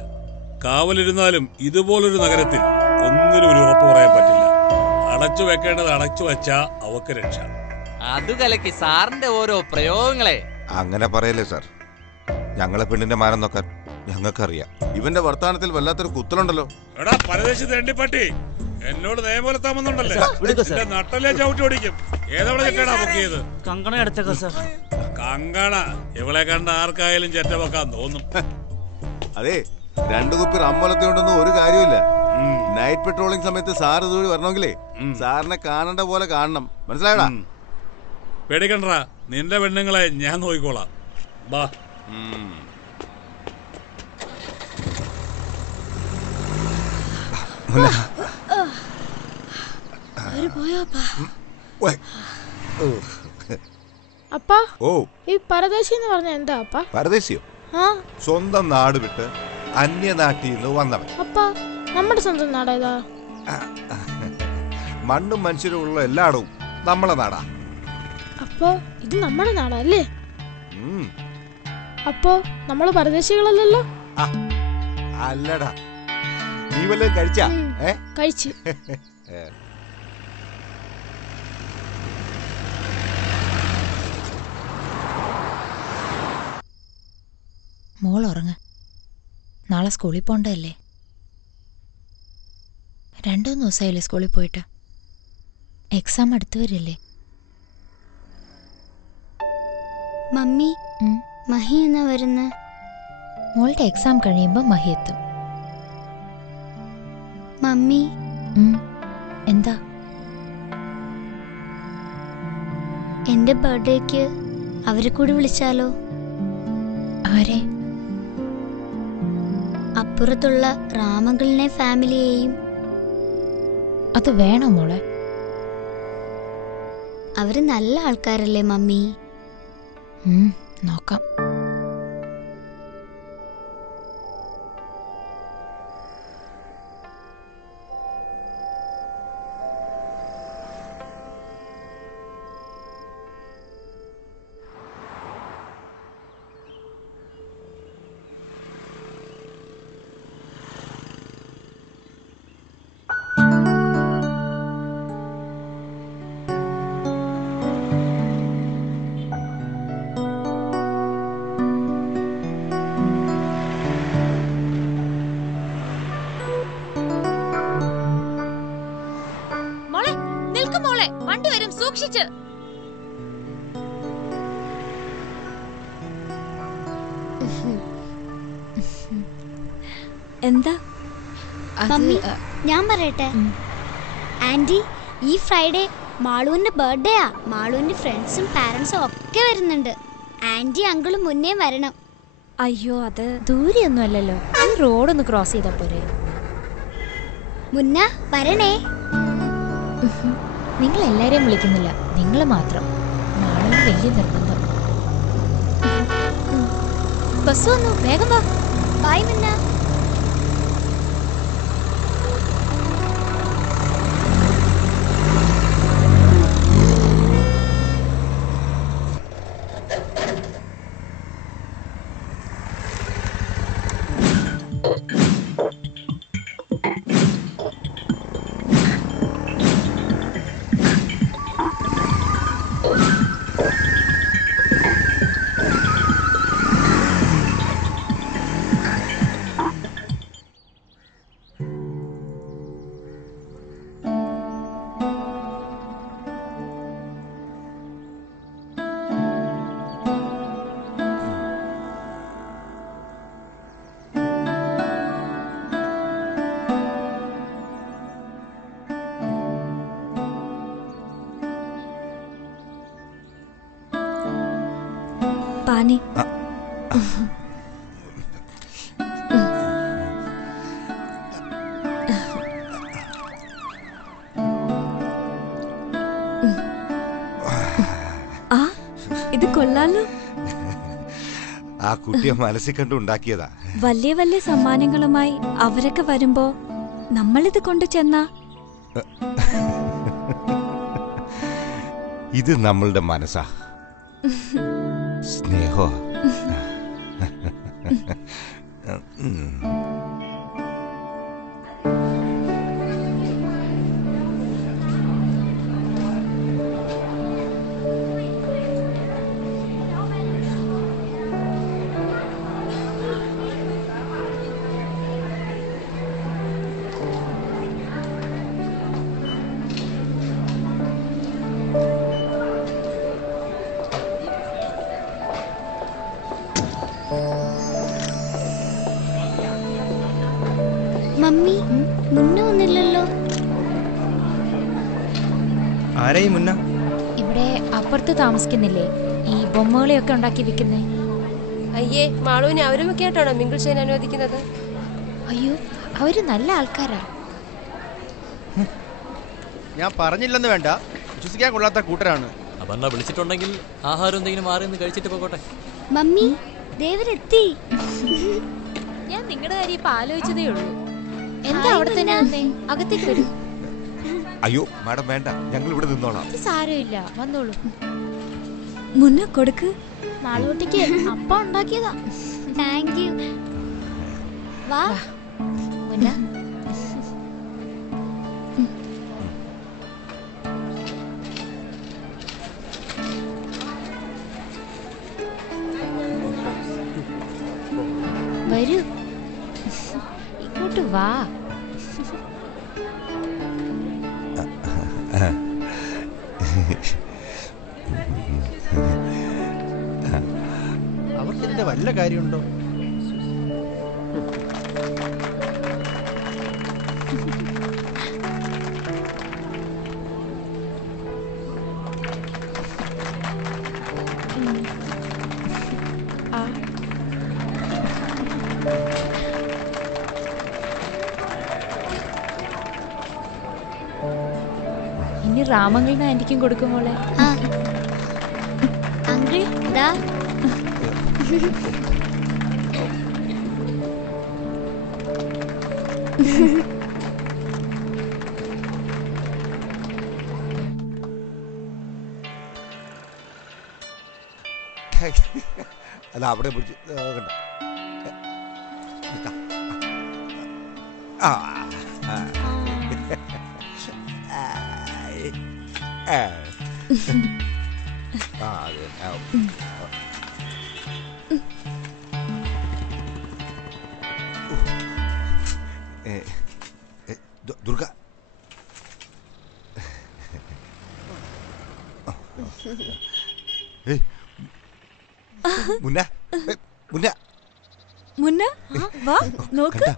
കാവലിരുന്നാലും ഇതുപോലൊരു നഗരത്തിൽ ഒന്നിനും ഒരു ഉറപ്പ് പറയാൻ പറ്റില്ല. അടച്ചു വെക്കേണ്ടത് അടച്ചു വച്ചാ അവക്ക് രക്ഷ. അത് കലക്കി സാറിന്റെ ഓരോ പ്രയോഗങ്ങളെ. അങ്ങനെ പറയല്ലേ സാർ, ഞങ്ങളെ പെണ്ണിന്റെ മാനം നോക്കാൻ ഞങ്ങൾക്കറിയാം. ഇവന്റെ വർത്താനത്തിൽ വല്ലാത്തൊരു കുത്തലുണ്ടല്ലോ. എടാ പരദേശി തെണ്ടിപ്പട്ടി, എന്നോട് നിയമലത്താമെന്നുണ്ടല്ലേ? നട്ടല്ലേ ചവിട്ടി ഓടിക്കും. ഏതവളെ ചെറ്റാടാ ബുക്ക് ചെയ്ത്? കങ്കണ ഇവളെ കണ്ട ആർക്കായാലും ചെറ്റ വെക്കാൻ തോന്നും. അതെ, 2 കുപ്പി റമ്മലത്തിയുണ്ടെന്നും ഒരു കാര്യമില്ല. നൈറ്റ് പെട്രോളിംഗ് സമയത്ത് സാർ ഇതുവഴി വരണമെങ്കിലേ സാറിനെ കാണേണ്ട പോലെ കാണണം. മനസ്സിലായടാ? പേടിക്കണ്ടാ, നിന്റെ പെണ്ണുങ്ങളെ ഞാൻ നോക്കിക്കോളാം. ബാ. അപ്പാ, ഈ പരദേശി എന്ന് പറഞ്ഞ എന്താ അപ്പാ? പരദേശിയോ? സ്വന്തം നാട് വിട്ട് അന്യനാട്ടിൽ നിന്ന് വന്നവൻ. അപ്പാ, നമ്മുടെ സ്വന്തം നാടേതാ? മണ്ണും മനുഷ്യരും ഉള്ള എല്ലായിടവും നമ്മളെ നാടാ. അപ്പോ ഇത് നമ്മുടെ നാടാ അല്ലേ? അപ്പോ നമ്മള് പരദേശികളല്ലല്ലോ? അല്ലടാ. നീ വല്ലതും കഴിച്ചാ? കഴിച്ചു. മോൾ ഉറങ്ങ, നാളെ സ്കൂളിൽ പോണ്ടല്ലേ? 2 ദിവസമായില്ലേ സ്കൂളിൽ പോയിട്ട്? എക്സാം അടുത്ത് വരില്ലേ? മമ്മി, മഹി എന്നാ വരുന്ന? മോളുടെ എക്സാം കഴിയുമ്പോ മഹി എത്തും. മമ്മി, എന്താ? എന്റെ ബർത്ത്ഡേക്ക് അവരെ കൂടി വിളിച്ചാലോ? ആരെ? അപ്പുറത്തുള്ള റാമകളിനെ ഫാമിലിയെയും. അത് വേണോ മോളെ? അവര് നല്ല ആൾക്കാരല്ലേ മമ്മി? നോക്കാം. വണ്ടി വരും, സൂക്ഷിച്ച്. എന്താ മമ്മി, ഞാൻ പറയട്ടെ? ആന്റി, ഈ ഫ്രൈഡേ മാളുവിന്റെ ബർത്ത്ഡേയാ. മാളുവിന്റെ ഫ്രണ്ട്സും പാരന്റ്സും ഒക്കെ വരുന്നുണ്ട്. ആന്റി അങ്കിളും മുന്നേ വരണം. അയ്യോ, അത് ദൂരെയൊന്നും അല്ലല്ലോ, ഈ റോഡൊന്ന് ക്രോസ് ചെയ്താ പോരെ? മുന്ന വരണേ. നിങ്ങൾ എല്ലാരെയും വിളിക്കുന്നില്ല, നിങ്ങൾ മാത്രം. നാളെ വലിയ നിർബന്ധം. ബസ് വന്നു, വേഗം വാ. ബൈ മുന്ന. पानी। ആ കുട്ടിയെ മനസ്സിൽ കണ്ട് ഉണ്ടാക്കിയതാ. വലിയ വലിയ സമ്മാനങ്ങളുമായി അവരൊക്കെ വരുമ്പോ നമ്മളിത് കൊണ്ടു ചെന്നാ ഇത് നമ്മളുടെ മനസ്സാ, സ്നേഹോ. മമ്മി മുന്ന ഒന്നില്ലല്ലോ. ആരെയും മുന്ന? ഇവിടെ അപ്പുറത്ത് താമസിക്കുന്നില്ലേ ഈ ബൊമ്മകളെയൊക്കെ ഉണ്ടാക്കി വിൽക്കുന്നേ? അയ്യേ, മാളുവിനെ അവരുമൊക്കെ ആയിട്ടാണോ മിങ്കിൾ ചെയ്യാൻ അനുവദിക്കുന്നത്? അയ്യോ, അവര് നല്ല ആൾക്കാരാ. ഞാൻ പറഞ്ഞില്ലെന്ന് വേണ്ട, വിശ്വസിക്കാൻ കൊള്ളാത്ത കൂട്ടരാണ്. അപർണ വിളിച്ചിട്ടുണ്ടെങ്കിൽ ആഹാരം എന്തെങ്കിലും മാറി നിന്ന് കഴിച്ചിട്ട് പോകട്ടെ. മമ്മി ദേവരെത്തി. ഞാൻ നിങ്ങളുടെ കാര്യം ഇപ്പൊ ആലോചിച്ചതേ ഉള്ളൂ. എന്താ അവിടെ തന്നെ വന്നേ? അകത്തേക്ക് വരൂ. അയ്യോ മാഡം വേണ്ട, ഞങ്ങൾ ഇവിടെ നിന്നോളാം. സാരമില്ല, വന്നോളൂ. മുന്ന കൊടുക്ക്. മാളുകുട്ടിക്ക് അപ്പ ഉണ്ടാക്കിയതാ. Thank you. വാ മുന്ന. വരൂ, ഇങ്ങോട്ട് വാ. അവർക്കെന്താ വല്ല കാര്യമുണ്ടോ? ഇനി രാമങ്ങളുടെ ആന്റിക്കും കൊടുക്കും മോളെ. അങ്കിൾ ദാ. അല്ല അവിടെ പിടിച്ച് കണ്ട. ദുർഗ മുന്ന മുന്ന മുന്ന വാ നോക്ക്.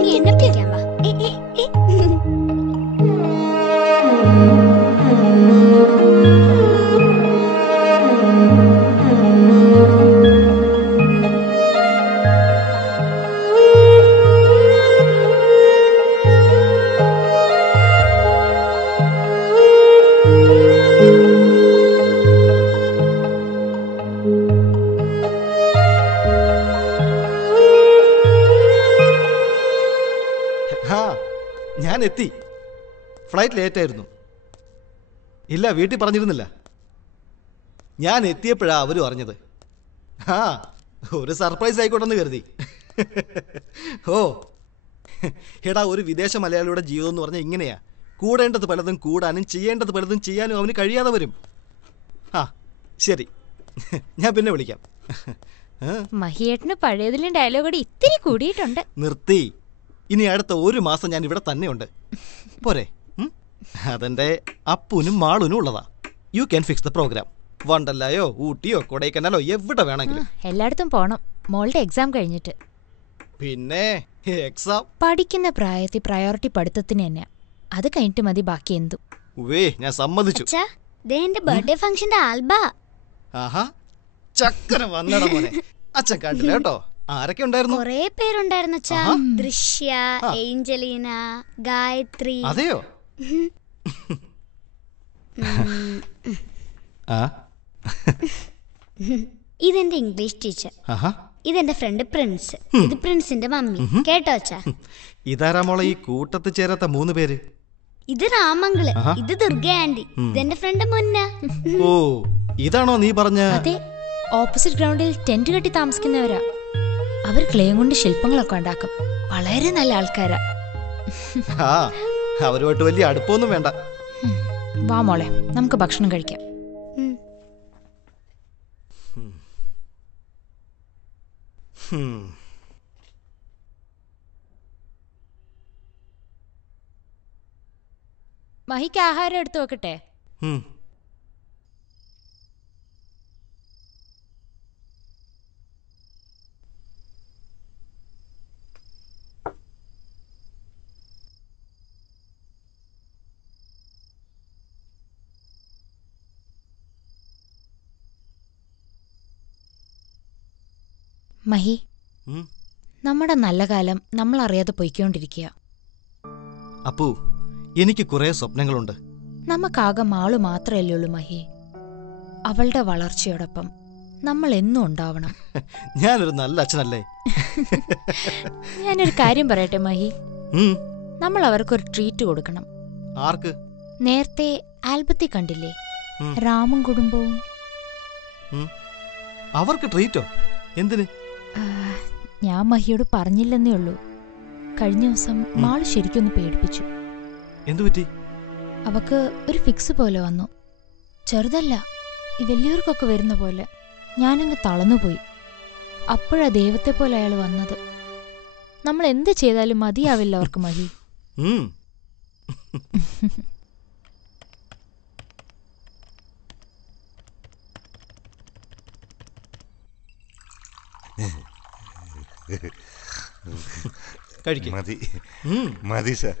ഇനി എന്നെ പിടിക്കാൻ വാ. ഞാൻ എത്തി. ഫ്ലൈറ്റ് ലേറ്റ് ആയിരുന്നു. ഇല്ല, വീട്ടിൽ പറഞ്ഞിരുന്നില്ല. ഞാൻ എത്തിയപ്പോഴാ അവരും അറിഞ്ഞത്. ഒരു സർപ്രൈസ് ആയിക്കോട്ടെന്ന് കരുതി. ഓ എടാ, ഒരു വിദേശ മലയാളിയുടെ ജീവിതം എന്ന് പറഞ്ഞാൽ ഇങ്ങനെയാ. കൂടേണ്ടത് പലതും കൂടാനും ചെയ്യേണ്ടത് പലതും ചെയ്യാനും അവന് കഴിയാതെ വരും. ശരി, ഞാൻ പിന്നെ വിളിക്കാം. മഹിയേട്ടന് പഴയതിലും ഡയലോഗ് ഇത്തിരി കൂടിയിട്ടുണ്ട്. നിർത്തി. ഇനി അടുത്ത ഒരു മാസം ഞാൻ ഇവിടെ തന്നെയുണ്ട്. പോരെ? അതെന്റെ അപ്പുനും മാളുനും ഉള്ളതാ. You can fix the programme. വണ്ടല്ലായോ ഊട്ടിയോ കൊടൈക്കനാലോ എവിടെ വേണമെങ്കിലും. എല്ലായിടത്തും പോണം മോളുടെ എക്സാം കഴിഞ്ഞിട്ട്. പിന്നെ എക്സാം. പഠിക്കുന്ന പ്രായത്തിൽ പ്രയോറിറ്റി പഠിത്തത്തിന് തന്നെയാ. അത് കഴിഞ്ഞിട്ട് മതി ബാക്കി എന്തും. ഞാൻ സമ്മതിച്ചു. എന്റെ ബർത്ത്ഡേ ഫംഗ്ഷന്റെ ആൽബാ. ആഹാ, ചക്കര വന്നട മോനെ. അച്ഛൻ കണ്ടില്ല കേട്ടോ. ആരൊക്കെ ഉണ്ടായിരുന്നു? കുറേ പേരുണ്ടായിരുന്നു അച്ഛാ. ദൃശ്യ, ഏഞ്ചലീന, ഗായത്രി. അതെയോ? ഇതെന്റെ ഇംഗ്ലീഷ് ടീച്ചർ. ഇതെന്റെ ഫ്രണ്ട് പ്രിൻസ്. ഇത് പ്രിൻസിന്റെ മമ്മി. കേട്ടോ അച്ഛാ? ഇതാരാ മോളെ ഈ കൂട്ടത്തിൽ ചേരാത്ത 3 പേര്? ഇത് രാമങ്കിള്. ഇത് ദുർഗ ആന്റി. ഇതെന്റെ ഫ്രണ്ട് മുന്ന. ഓ, ഇതാണോ നീ പറഞ്ഞ? അതെ, ഓപ്പോസിറ്റ് ഗ്രൗണ്ടിൽ ടെന്റ് കെട്ടി താമസിക്കുന്നവരാ. അവർ ക്ലേ കൊണ്ട് ശില്പങ്ങളൊക്കെ ഉണ്ടാക്കും. വളരെ നല്ല ആൾക്കാരാ. അവരുമായിട്ട് വലിയ അടുപ്പൊന്നും വേണ്ട. വാ മോളെ, നമുക്ക് ഭക്ഷണം കഴിക്കാം. മഹിക്ക് ആഹാരം എടുത്തു വെക്കട്ടെ? മഹി, നമ്മുടെ നല്ല കാലം നമ്മൾ അറിയാതെ പൊയ്ക്കൊണ്ടിരിക്കുക. അപ്പു, എനിക്ക് കുറെ സ്വപ്നങ്ങളുണ്ട്. നമുക്കാകെ മാളു മാത്രമല്ലേ ഉള്ളൂ മഹി. അവളുടെ വളർച്ചയോടൊപ്പം നമ്മൾ എന്നും ഉണ്ടാവണം. ഞാനൊരു നല്ല അച്ഛനല്ലേ? ഞാനൊരു കാര്യം പറയട്ടെ മഹി, നമ്മൾ അവർക്കൊരു ട്രീറ്റ് കൊടുക്കണം. ആർക്ക്? നേരത്തെ ആൽബത്തിൽ കണ്ടില്ലേ, രാമും കുടുംബവും. അവർക്ക് ട്രീറ്റോ? എന്തിന്? ഞാൻ മഹിയോട് പറഞ്ഞില്ലെന്നേ ഉള്ളൂ. കഴിഞ്ഞ ദിവസം മാള് ശരിക്കൊന്ന് പേടിപ്പിച്ചു. എന്തുപറ്റി? അവക്ക് ഒരു ഫിക്സ് പോലെ വന്നു. ചെറുതല്ല, ഈ വലിയവർക്കൊക്കെ വരുന്ന പോലെ. ഞാനങ്ങ് തളർന്നുപോയി. അപ്പോഴാ ദൈവത്തെ പോലെ അയാൾ വന്നത്. നമ്മൾ എന്ത് ചെയ്താലും മതിയാവില്ല അവർക്ക് മഹി. മതി മതി സാർ.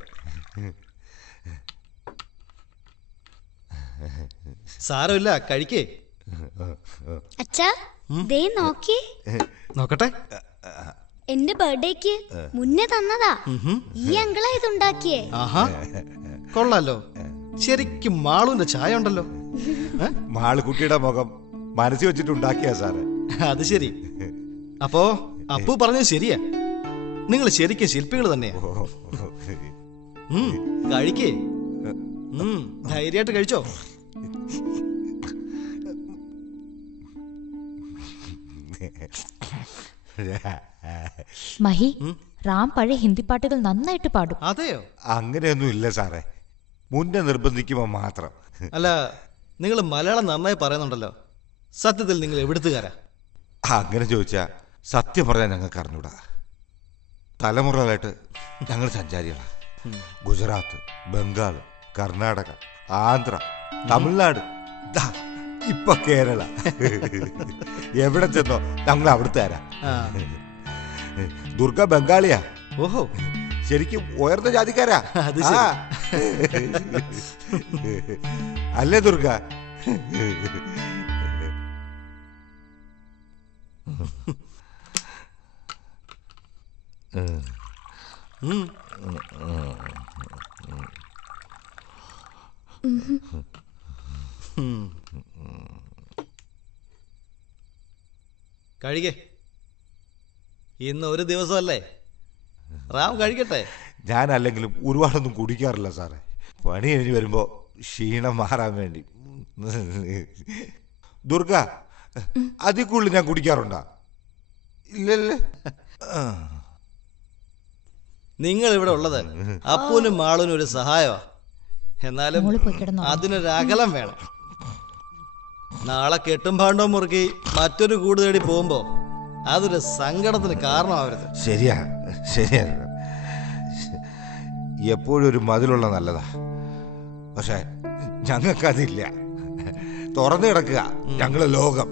സാരമില്ല, കഴിക്കേ. അച്ഛാ, ദേ നോക്കി. നോക്കട്ടെ. എന്റെ ബർത്ത്ഡേക്ക് മുന്നേ തന്നതാ. ഈ അങ്കിളാ ഇതുണ്ടാക്കിയേ. ആഹാ, കൊള്ളാലോ. ശരിക്കും മാളുവിന്റെ ചായ ഉണ്ടല്ലോ. മാളുകുട്ടിയുടെ മുഖം മനസ്സിൽ വെച്ചിട്ടുണ്ടാക്കിയാ സാറ്. അത് ശരി. അപ്പോ അപ്പു പറഞ്ഞത് ശരിയാ. നിങ്ങൾ ശരിക്കും ശില്പികൾ തന്നെയാ. കഴിക്കേ. ധൈര്യമായിട്ട് കഴിച്ചോ. മഹി, റാം പഴയ ഹിന്ദി പാട്ടുകൾ നന്നായിട്ട് പാടും. അതെയോ? അങ്ങനെയൊന്നും ഇല്ല സാറേ, മുന്നേ നിർബന്ധിക്കുമ്പോ മാത്രം. അല്ല, നിങ്ങൾ മലയാളം നന്നായി പറയുന്നുണ്ടല്ലോ. സത്യത്തിൽ നിങ്ങൾ എവിടുത്തുകാരാ? അങ്ങനെ ചോദിച്ചാ സത്യം പറയാൻ ഞങ്ങൾക്ക് അറിഞ്ഞൂടാ. തലമുറകളായിട്ട് ഞങ്ങൾ സഞ്ചാരികളാണ്. ഗുജറാത്ത്, ബംഗാൾ, കർണാടക, ആന്ധ്ര, തമിഴ്നാട്, ഇപ്പൊ കേരള. എവിടെ ചെന്നോ ഞങ്ങൾ അവിടുത്തെ ആരാ. ദുർഗ ബംഗാളിയാ. ഓഹോ, ശരിക്കും ഉയർന്ന ജാതിക്കാരാ. അല്ലേ ദുർഗ? കഴിക്കേ. ഇന്ന് ഒരു ദിവസമല്ലേ. റാം കഴിക്കട്ടെ. ഞാൻ അല്ലെങ്കിലും ഒരുപാടൊന്നും കുടിക്കാറില്ല സാറേ. പണി കഴിഞ്ഞ് വരുമ്പോ ക്ഷീണം മാറാൻ വേണ്ടി. ദുർഗ, അതിൽ കൂടുതൽ ഞാൻ കുടിക്കാറുണ്ടാ? ഇല്ലല്ലേ. നിങ്ങൾ ഇവിടെ ഉള്ളത് അപ്പൂനും മാളൂനും ഒരു സഹായമാ. എന്നാലും അതിനൊരു അകലം വേണം. നാളെ കെട്ടും പാണ്ടവും മുറുക്കി മറ്റൊരു കൂട് തേടി പോകുമ്പോ അതൊരു സങ്കടത്തിന് കാരണമാവരുത്. ശരിയാ, ശരിയാ. എപ്പോഴും ഒരു മതിലുള്ള നല്ലതാ. പക്ഷെ ഞങ്ങൾക്കതില്ല. തുറന്നു കിടക്കുക ഞങ്ങള് ലോകം,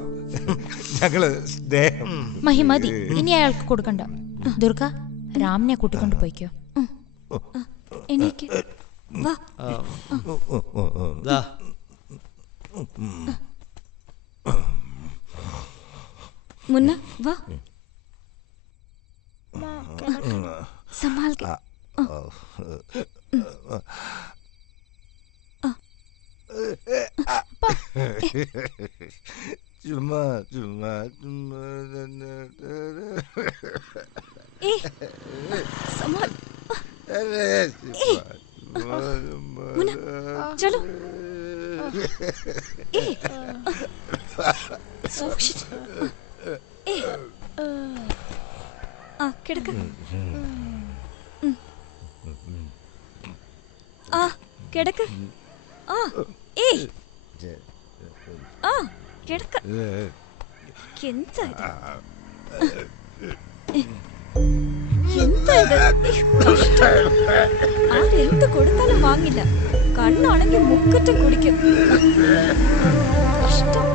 ഞങ്ങള് സ്നേഹം. മഹി, മതി. ഇനി അയാൾക്ക് കൊടുക്കണ്ട. ദുർഗ, രാമിനെ കൂട്ടിക്കൊണ്ട് പോയിക്കോ. എനിക്ക് വാ. മുന്ന വാ. संभाल के ചുമ്മാ ചുമ്മാ ചുമ്മാ संभाल. मुन्ना चलो. കിടക്ക. കിടക്ക്. കിടക്ക. എന്താ ആരെന്ത് കൊടുത്താലും വാങ്ങില്ല. കണ്ണാണെങ്കിൽ മുക്കറ്റം കുടിക്കും. കഷ്ടം.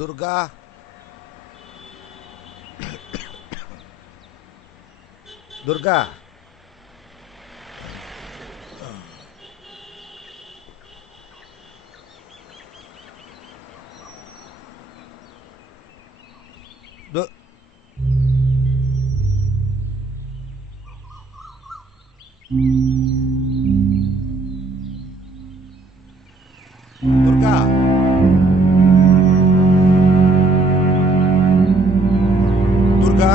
Durga, Durga, Durga, Durga, Durga,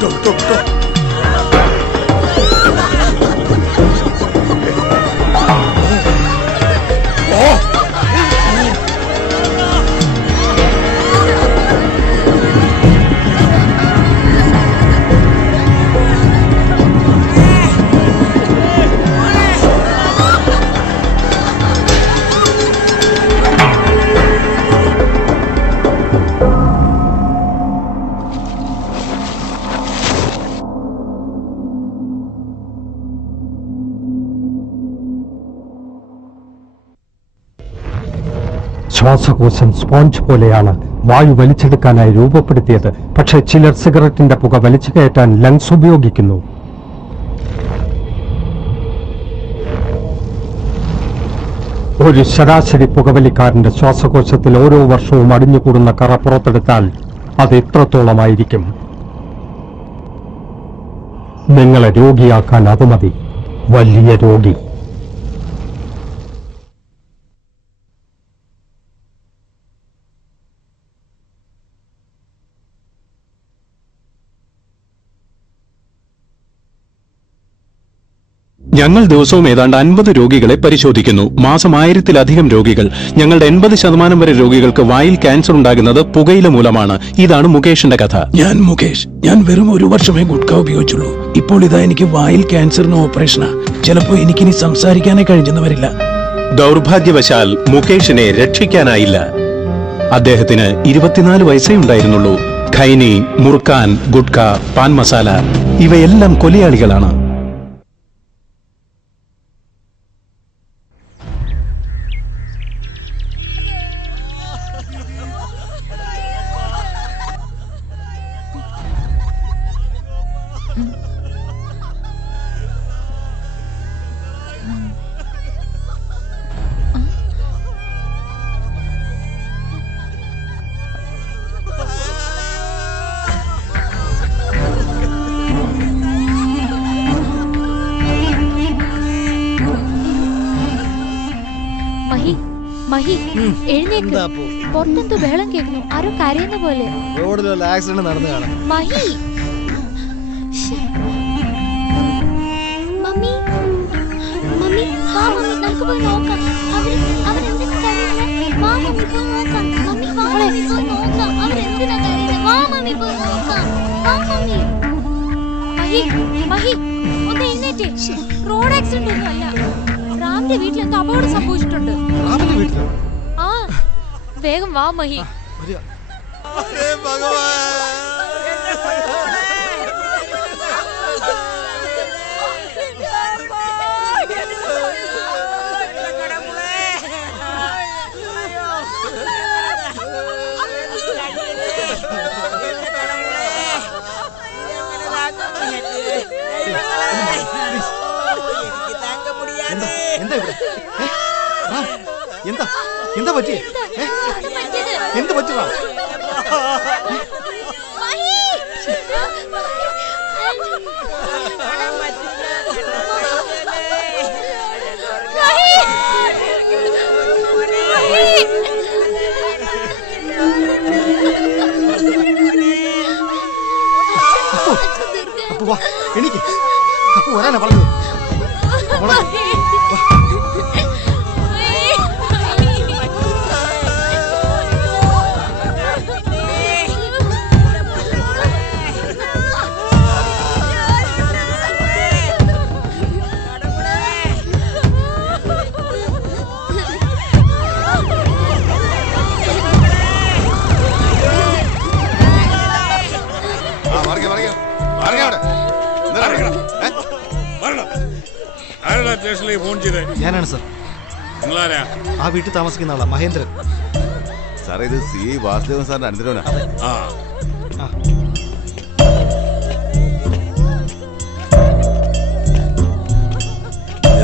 Go, go, go. ശ്വാസകോശം സ്പോഞ്ച് പോലെയാണ് വായു വലിച്ചെടുക്കാനായി രൂപപ്പെടുത്തിയത്. പക്ഷേ ചിലർ സിഗരറ്റിന്റെ പുക വലിച്ചു കയറ്റാൻ ലങ്സ് ഉപയോഗിക്കുന്നു. ഒരു ശരാശരി പുകവലിക്കാരന്റെ ശ്വാസകോശത്തിൽ ഓരോ വർഷവും അടിഞ്ഞുകൂടുന്ന കറ പുറത്തെടുത്താൽ അത് എത്രത്തോളമായിരിക്കും? നിങ്ങളെ രോഗിയാക്കാൻ അത് മതി. വലിയ രോഗി. ഞങ്ങൾ ദിവസവും ഏതാണ്ട് 50 രോഗികളെ പരിശോധിക്കുന്നു. മാസം 1000-ലധികം രോഗികൾ. ഞങ്ങളുടെ 80% വരെ രോഗികൾക്ക് വായിൽ ക്യാൻസർ ഉണ്ടാകുന്നത് പുകയില മൂലമാണ്. ഇതാണ് മുകേഷിന്റെ കഥ. ഞാൻ മുകേഷ്. ഞാൻ വെറും 1 വർഷമേ ഗുഡ്ക ഉപയോഗിച്ചുള്ളൂ. ഇപ്പോൾ ഇതാ എനിക്ക് വായിൽ ക്യാൻസറിന് ഓപ്പറേഷനാ. ചിലപ്പോ എനിക്കിനി സംസാരിക്കാനേ കഴിഞ്ഞെന്ന് വരില്ല. ദൗർഭാഗ്യവശാൽ മുകേഷിനെ രക്ഷിക്കാനായില്ല. അദ്ദേഹത്തിന് 24 വയസ്സേ ഉണ്ടായിരുന്നുള്ളൂ. ഖൈനി, മുർക്കാൻ, ഗുഡ്ക, പാൻ മസാല ഇവയെല്ലാം കൊലയാളികളാണ്. എഴുന്നേക്ക്. പുറത്തെന്തോ ബഹളം കേൾക്കുന്നു. ആരോ കരയുന്ന പോലെ. റോഡിലുള്ള ആക്സിഡന്റ് നടന്നു കാണാം. മഹി, മമ്മി, മമ്മി, വാ മമ്മി, നമുക്ക് പോയി നോക്കാം. അവരെന്തിനാ കരയുന്നത്? വാ മമ്മി, പോയി നോക്കാം. മമ്മി, വാ മമ്മി, പോയി നോക്കാം. അവരെന്തിനാ കരയുന്നത്? വാ മമ്മി, പോയി നോക്കാം. വാ മമ്മി. മഹി, മഹി, ഒന്ന് എഴുന്നേറ്റേ. റോഡ് ആക്സിഡന്റ് ഒന്നും അല്ല. റാമിന്റെ വീട്ടിൽ എന്തോ അപകടം സംഭവിച്ചിട്ടുണ്ട്. ആ, വേഗം വാ മഹി. എന്താ പറ്റിയേ? എന്ത് പറ്റിയതാ? അപ്പൊ വാ, എനിക്ക് അപ്പൊ വരാനാ പറഞ്ഞത്. ഞാനാണ് സാർ. ആ വീട്ടിൽ താമസിക്കുന്ന ആളാ, മഹേന്ദ്രൻ. സാറേ, ഇത് CI വാസുദേവൻ സാറിന്റെ അനുദ്രവനാ.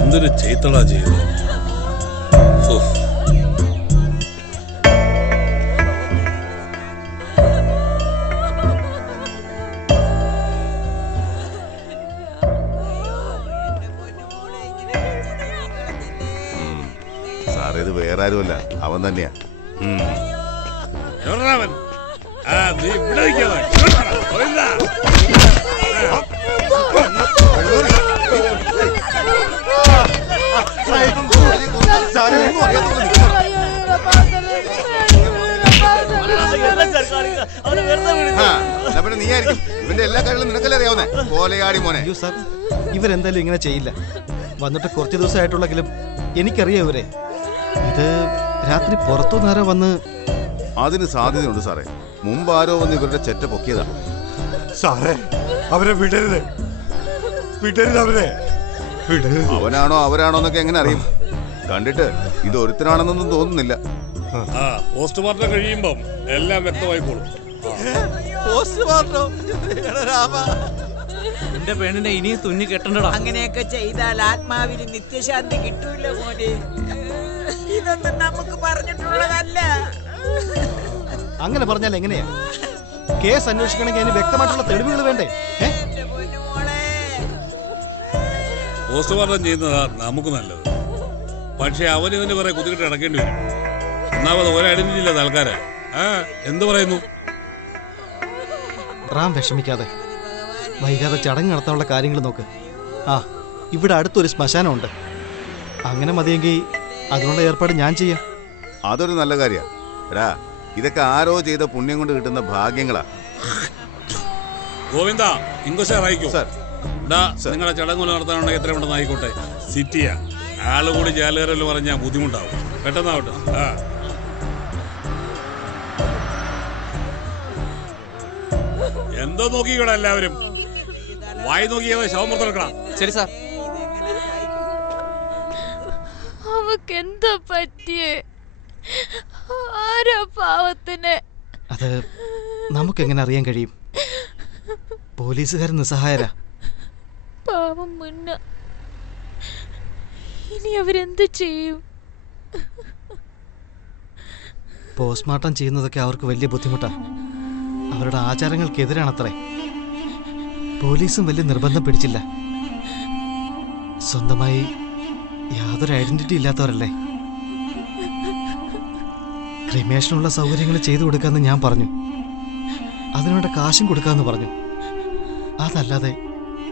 എന്തൊരു ചെയ്തളാ ചെയ്തത്. സാറേ, ഇത് വേറെ ആരുമല്ല, അവൻ തന്നെയാ. പിന്നെ നീ ആയിരിക്കും ഇവന്റെ എല്ലാ കാര്യങ്ങളും നിനക്കല്ലേ അറിയാവുന്നേ, കോലയാടി മോനെ. ഇവരെന്തായാലും ഇങ്ങനെ ചെയ്യില്ല. വന്നിട്ട് കുറച്ച് ദിവസമായിട്ടുള്ളെങ്കിലും എനിക്കറിയാം ഇവരെ. ഇത് രാത്രി പുറത്തുനിന്ന് ആരോ വന്ന്. അതിന് സാധ്യതയുണ്ട് സാറേ. മുമ്പ് ആരോ വന്ന് ഇവരുടെ ചെറ്റ പൊക്കിയതാണ്. സാറേ, അവരെ വിടരുത്, വിടരുത് അവരെ. അവനാണോ അവരാണോ എന്നൊക്കെ എങ്ങനെ അറിയും? കണ്ടിട്ട് ഇത് ഒരുത്തനാണെന്നൊന്നും തോന്നുന്നില്ല. പോസ്റ്റ്മോർട്ടം കഴിയുമ്പം എല്ലാം വ്യക്തമായിക്കോളും. എന്റെ പെണ്ണിനെ ഇനിയും തുന്നി കെട്ടണ്ടടാ. അങ്ങനെയൊക്കെ ചെയ്താൽ ആത്മാവിന് നിത്യശാന്തി കിട്ടൂല മോനെ. ഇതൊന്നും നമുക്ക് പറഞ്ഞിട്ടുള്ളതല്ല. അങ്ങനെ പറഞ്ഞാൽ എങ്ങനെയാ? കേസ് അന്വേഷിക്കണമെങ്കിൽ അതിന് വ്യക്തമായിട്ടുള്ള തെളിവുകൾ വേണ്ടേ? പോസ്റ്റ്മോർട്ടം ചെയ്യുന്നതാ നമുക്ക് നല്ലത്. പക്ഷെ അവന് ഇതിന് കുറെ കുത്തിക്കിട്ട് അടക്കേണ്ടി വരും. ഒന്നാമത് ഒരടിഞ്ഞില്ല ആൾക്കാരാ. എന്ത് പറയുന്നു? റാം വിഷമിക്കാതെ വൈകാതെ ചടങ്ങ് നടത്താനുള്ള കാര്യങ്ങൾ നോക്ക്. ഇവിടെ അടുത്തൊരു ശ്മശാനമുണ്ട്. അങ്ങനെ മതിയെങ്കിൽ അതിനുള്ള ഏർപ്പാട് ഞാൻ ചെയ്യാം. അതൊരു നല്ല കാര്യമാണ്. എടാ, ഇതൊക്കെ ആരോ ചെയ്ത പുണ്യം കൊണ്ട് കിട്ടുന്ന ഭാഗ്യങ്ങളാ. ഗോവിന്ദ, ഇംഗ്ലീഷ് നിങ്ങളെ ചടങ്ങുകൾ നടത്താനുണ്ടെങ്കിൽ എത്ര ഉണ്ടെന്ന് ആയിക്കോട്ടെ. സിറ്റിയാ, ആള് കൂടി ജാലുകാരെല്ലാം പറഞ്ഞാൽ ബുദ്ധിമുട്ടാവും. പെട്ടെന്നാവട്ടെ. എന്തോ നോക്കിക്കോടാ എല്ലാവരും. വായി നോക്കിയത് ശവം പുറത്തെടുക്കണം. ശരി സാർ. അവക്ക് എന്താ പറ്റിയേ? ആരാ പാവത്തിന്? അത് നമുക്കെങ്ങനെ അറിയാൻ കഴിയും? പോലീസുകാരൻ നിസ്സഹായരാ. പാവം മുന്ന. ഇനി അവരെന്ത് ചെയ്യും? പോസ്റ്റ്മോർട്ടം ചെയ്യുന്നതൊക്കെ അവർക്ക് വലിയ ബുദ്ധിമുട്ടാ. അവരുടെ ആചാരങ്ങൾക്കെതിരാണത്രേ. പോലീസും വലിയ നിർബന്ധം പിടിച്ചില്ല. സ്വന്തമായി യാതൊരു ഐഡന്റിറ്റി ഇല്ലാത്തവരല്ലേ. ക്രിമേഷനുള്ള സൗകര്യങ്ങൾ ചെയ്തു കൊടുക്കാമെന്ന് ഞാൻ പറഞ്ഞു. അതിനുവേണ്ട കാശും കൊടുക്കാമെന്ന് പറഞ്ഞു. അതല്ലാതെ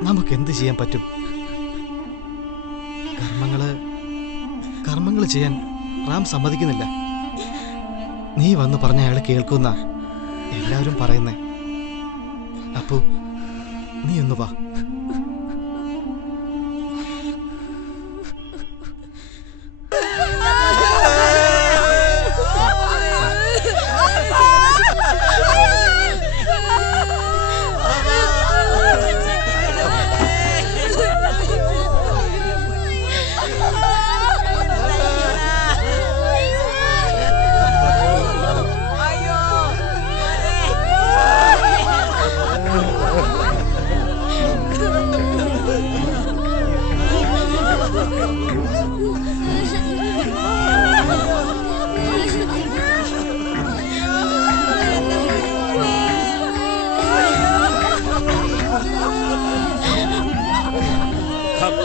നമുക്ക് എന്ത് ചെയ്യാൻ പറ്റും? കർമ്മങ്ങൾ ചെയ്യാൻ റാം സമ്മതിക്കുന്നില്ല. നീ വന്ന് പറഞ്ഞ അയാൾ കേൾക്കുന്ന എല്ലാവരും പറയുന്നേ. അപ്പു, നീ ഒന്ന് വാ.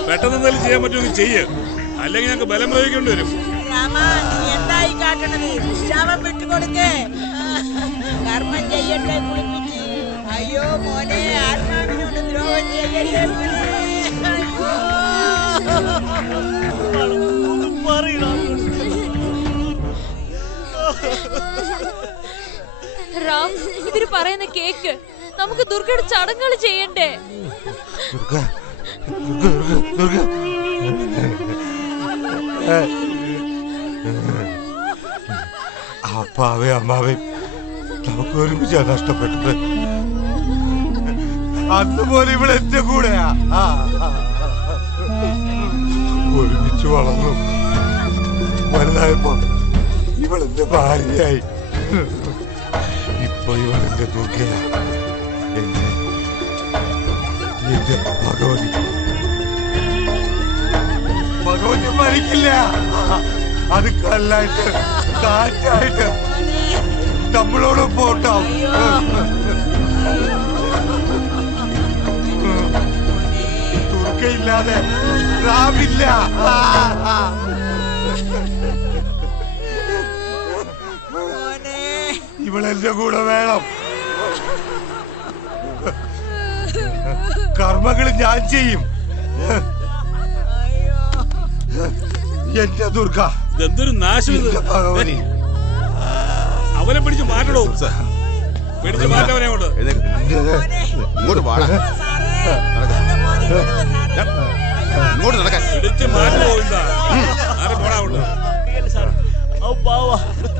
പെട്ടെന്ന് എന്തെങ്കിലും ചെയ്യാൻ പറ്റുമെങ്കിൽ ചെയ്യ്, അല്ലെങ്കിൽ ഞങ്ങൾക്ക് ബലം പ്രയോഗിക്കേണ്ടി വരും. എന്തായി കാട്ടണത്? ശവം വിട്ടുകൊടുക്കേ. കർമ്മം ചെയ്യട്ടെ കുളിപ്പിച്ച്. അയ്യോ മോനെ, ആത്മാവിനോട് ദ്രോഹം ചെയ്യട്ടെ. റാം, ഇവര് പറയുന്ന കേക്ക്. നമുക്ക് ദുർഗയുടെ ചടങ്ങുകൾ ചെയ്യണ്ടേ? അപ്പാവേ അമ്മാവേ നമുക്ക് ഒരുമിച്ചാ നഷ്ടപ്പെട്ടത്. അന്നുപോലെ ഇവിടെ എന്റെ കൂടെയാ. ഒരുമിച്ച് വളർന്നു. വലുതായപ്പോ ഇവളെന്റെ ഭാര്യയായി. ഇപ്പൊ ഇവളെന്റെ ദുർഗയാ. എന്റെ ഭഗവതി. ഭഗവതി മരിക്കില്ല. അത് കല്ലായിട്ട് കാറ്റായിട്ട് നമ്മളോട് പോട്ടാവും. ദുർഗയില്ലാതെ റാമില്ല. ഇവളെന്റെ കൂടെ വേണം. കർമ്മങ്ങൾ ഞാൻ ചെയ്യും. എന്റെ ദുർഗ. എന്തൊരു നാശം! അവനെ പിടിച്ച് മാറ്റണോ? പിടിച്ച് മാറ്റവനെ കൊണ്ട് ഇങ്ങോട്ട് വാടാ. ഇങ്ങോട്ട് നടക്കാൻ പിടിച്ച് മാറ്റണോ?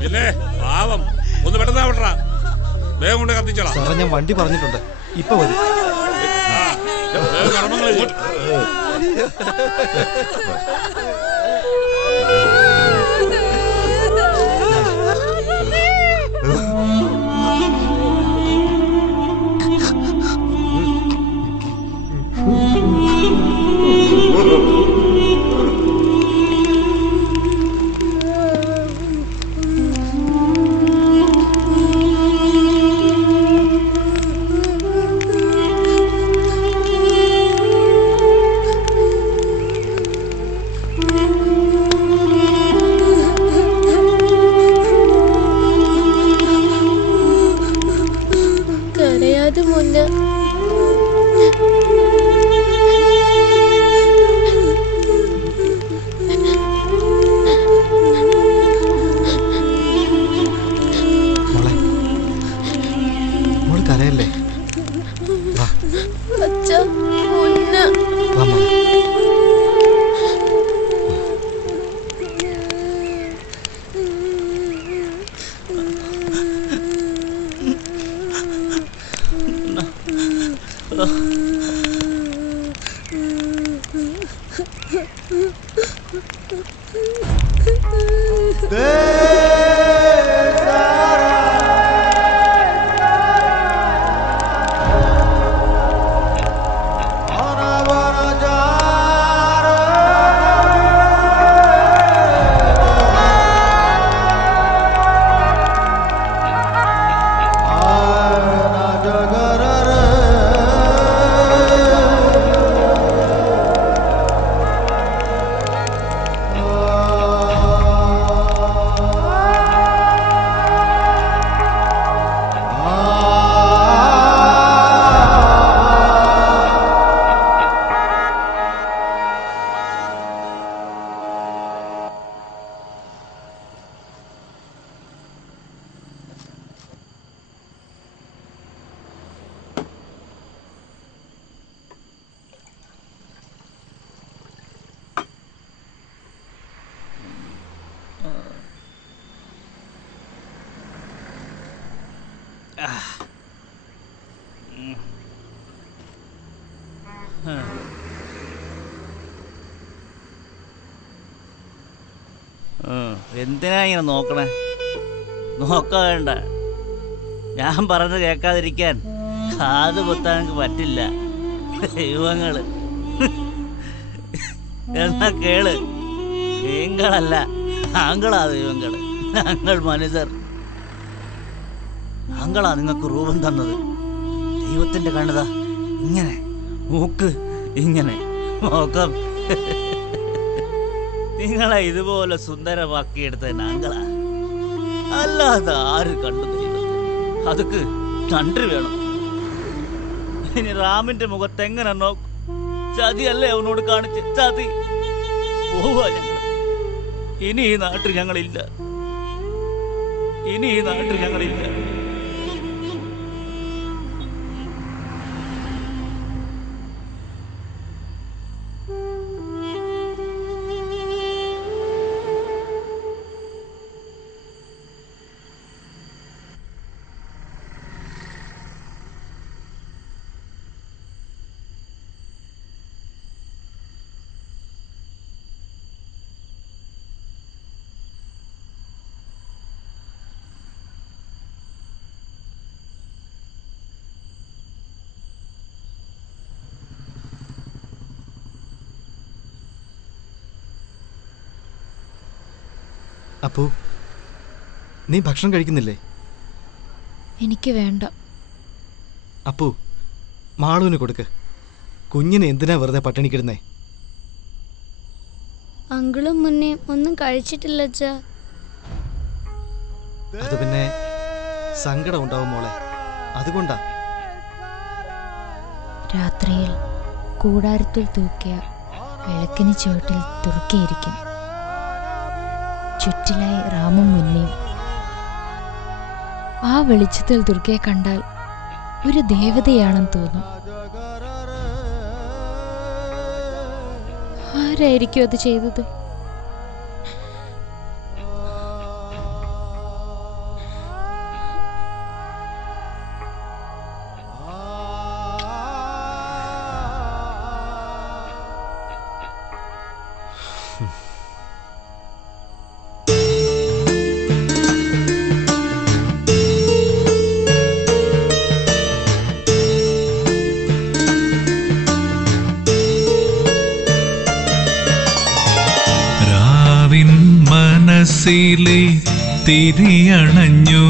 പിന്നെ പാവം ഒന്ന് പെട്ടെന്നാ വിടറാ. വേഗം കൊണ്ട് കത്തിച്ചോളാം. സാറേ, ഞാൻ വണ്ടി പറഞ്ഞിട്ടുണ്ട്. ഇപ്പൊ വരും. കർമ്മങ്ങൾ കരയല്ലേ? അച്ഛാ, പൊന്ന്. വാ മോളെ. എന്തിനാ ഇങ്ങനെ നോക്കണേ? നോക്കണ്ട. ഞാൻ പറഞ്ഞത് കേൾക്കാതിരിക്കാൻ കാത് പൊത്താൻ എനിക്ക് പറ്റില്ല. ദൈവങ്ങള് എന്നാ കേള്. ദൈവങ്ങളല്ല, താങ്കളാ ദൈവങ്ങള്. ഞങ്ങൾ മനുഷ്യർ. താങ്കളാ നിങ്ങൾക്ക് രൂപം തന്നത്. ദൈവത്തിന്റെ കണ്ണുതാ ഇങ്ങനെ, മൂക്ക് ഇങ്ങനെ, നോക്കം നിങ്ങളെ ഇതുപോലെ സുന്ദരമാക്കിയെടുത്ത ഞങ്ങളാ. അല്ലാതെ ആര് കണ്ടു ദൈവത്തെ? അതൊക്കെ നன்றി വേണം. ഇനി റാമിന്റെ മുഖത്ത് എങ്ങനെ നോക്കും? ചതിയല്ലേ അവനോട് കാണിച്ച്? ചതി. പോവാ ഞങ്ങൾ. ഇനി ഈ നാട്ടിൽ ഞങ്ങളില്ല. ഇനി ഈ നാട്ടിൽ ഞങ്ങളില്ല. അപ്പു, നീ ഭക്ഷണം കഴിക്കുന്നില്ലേ? എനിക്ക് വേണ്ട. അപ്പു, മാളുവിന് കൊടുക്ക്. കുഞ്ഞിനെ എന്തിനാ വെറുതെ പട്ടിണിക്കിടുന്നേ? അങ്കിളും മുന്നേ ഒന്നും കഴിച്ചിട്ടില്ല അച്ഛാ. അത് പിന്നെ സങ്കടം ഉണ്ടാവും മോളെ, അതുകൊണ്ടാ. രാത്രിയിൽ കൂടാരത്തിൽ തൂക്കിയ വിളക്കിന് ചുവട്ടിൽ തുറക്കിയിരിക്കും. ചുറ്റിലായി റാമും മുന്നേയും. ആ വെളിച്ചത്തിൽ ദുർഗയെ കണ്ടാൽ ഒരു ദേവതയാണെന്ന് തോന്നും. ആരായിരിക്കും അത് ചെയ്തത്? മനസ്സിലെ തിരിയണഞ്ഞു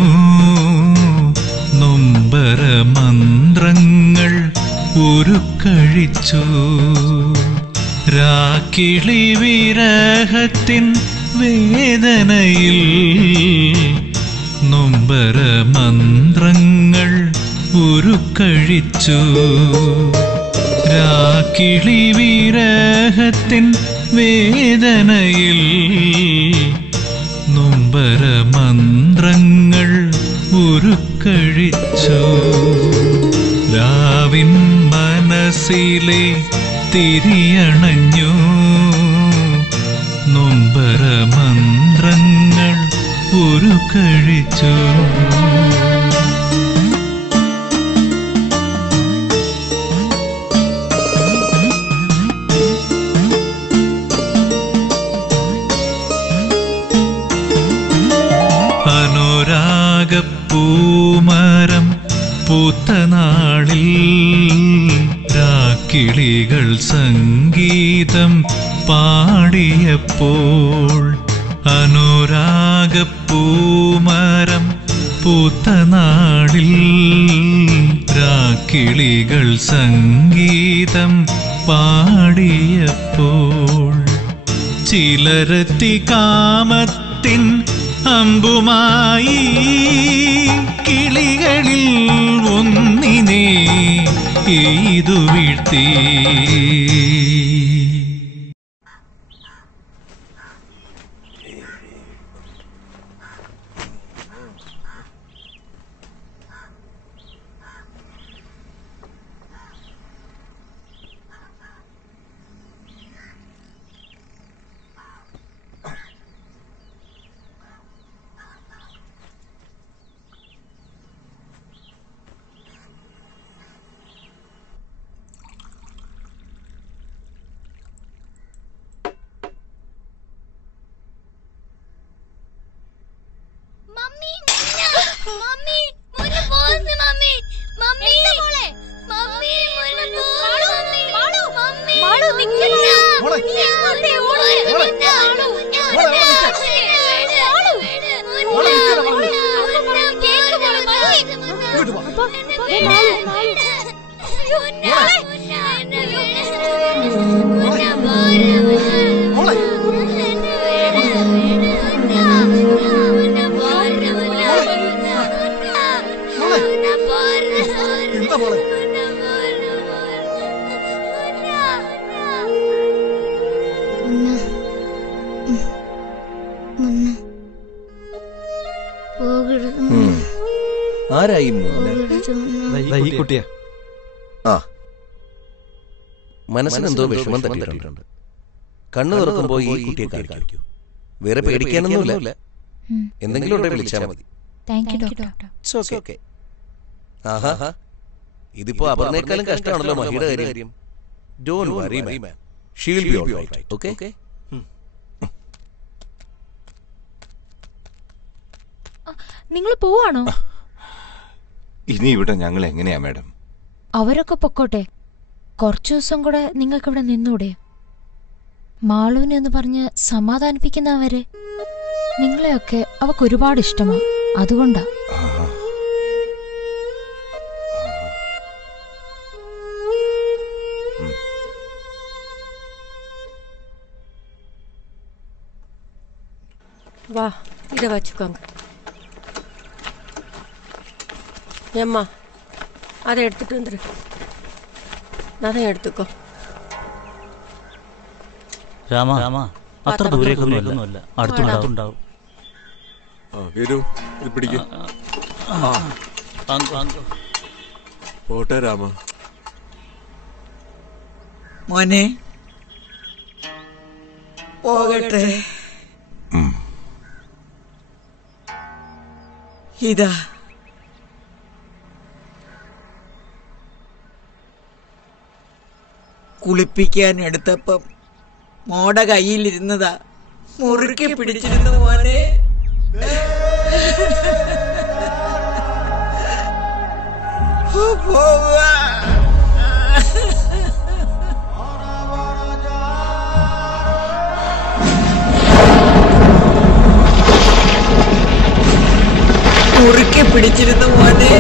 നൊമ്പര മന്ത്രങ്ങൾ ഉരുക്കഴിച്ചു. രാക്കിളി വിരഹത്തിൻ വേദനയിൽ നൊമ്പര മന്ത്രങ്ങൾ ഉരുക്കഴിച്ചു. രാക്കിളി വിരഹത്തിൻ വേദനയിൽ നൊമ്പര മന്ത്രങ്ങൾ ഉരുക്കഴിച്ചു. മനസ്സിലെ തിരിയണഞ്ഞു നൊമ്പര മന്ത്രങ്ങൾ ഉരുക്കഴിച്ചു. അനുരാഗപ്പൂമരം പൂത്തനാളിൽ രാക്കിളികൾ സംഗീതം പാടിയപ്പോൾ അനുരാഗപ്പൂമരം പൂത്തനാളിൽ രാക്കിളികൾ സംഗീതം പാടിയപ്പോൾ ചിലരെത്തി കാമത്തിൻ അമ്പുമായി കിളികളിൽ ഒന്നിനെ എയ്തു വീഴ്ത്തി. ആരായി കുട്ടിയാ? ആ, മനസ്സിനെന്തോ വിഷമം തട്ടിയിട്ടുണ്ട്. കണ്ണു തുറക്കുമ്പോ ഈ കുട്ടിയെ കാണിക്കൂ. വേറെ പേടിക്കാനൊന്നുമില്ല. എന്തെങ്കിലും ഉണ്ടെ വിളിച്ചാൽ മതി. ആഹാ, ഇതിപ്പോ അപർണേക്കാളും കഷ്ടമാണല്ലോ മഹിയുടെ കാര്യം. Don't worry man, she will be alright. Okay? നിങ്ങൾ പോവാണോ? ഇനി ഇവിടെ ഞങ്ങൾ എങ്ങനെയാ മാഡം? അവരൊക്കെ പൊക്കോട്ടെ. കുറച്ചു ദിവസം കൂടെ നിങ്ങൾക്ക് ഇവിടെ നിന്നൂടെ? മാളുവിനെ എന്ന് പറഞ്ഞ് സമാധാനിപ്പിക്കുന്നവരെ. നിങ്ങളെയൊക്കെ അവക്ക് ഒരുപാട് ഇഷ്ടമാ, അതുകൊണ്ടാ. வா இதை வச்சுக்கோங்க. ஏம்மா அதை எடுத்துட்டு வந்துரு. அதை எடுத்துக்கோ. രാമ അത്ര ദൂരേക്കൊന്നുമല്ല, അടുത്തുണ്ടാവും. പോട്ടെ രാമ. മോനെ പോകട്ടെ. ഇതാ കുളിപ്പിക്കാൻ എടുത്തപ്പം മോടെ കയ്യിലിരുന്നതാ, മുറുക്കി പിടിച്ചിരുന്നു മോനെ. പോവാ. മുറുക്കി പിടിച്ചിരുന്നു മോനെ.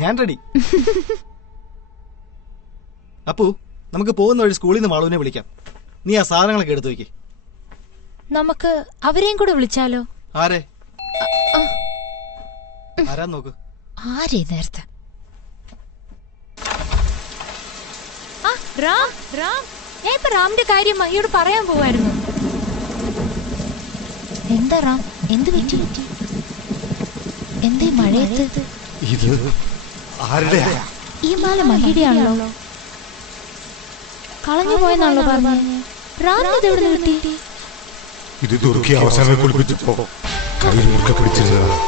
ഞാൻ റെഡി. അപ്പു, നമുക്ക് പോകുന്ന വഴി സ്കൂളിൽ നിന്ന് മാളുവിനെ വിളിക്കാം. നീ ആ സാധനങ്ങളൊക്കെ എടുത്തു വെക്ക്. നമുക്ക് അവരെയും കൂടെ വിളിച്ചാലോ? ആരെ? ആരാ നോക്ക്. ആരേ നേരത്തെ? ഞാൻ ഇപ്പൊ റാമിന്റെ കാര്യം അയ്യോട് പറയാൻ പോവായിരുന്നു. എന്താ റാം, എന്ത് പറ്റി? എന്തേ മഴയത്ത്? ഇത് ആരുടെയാ? ഈ മാല മഹിയുടെയാണല്ലോ. കളഞ്ഞു പോയെന്നാണല്ലോ പറഞ്ഞത്. റാമിന് ഇത് എവിടെ നിന്ന് കിട്ടി? ഇത് ദുർഗി അവസാനം കുളിപ്പിച്ചപ്പോ കയ്യിൽ മുറുക്കെ പിടിച്ചിരുന്നതാ.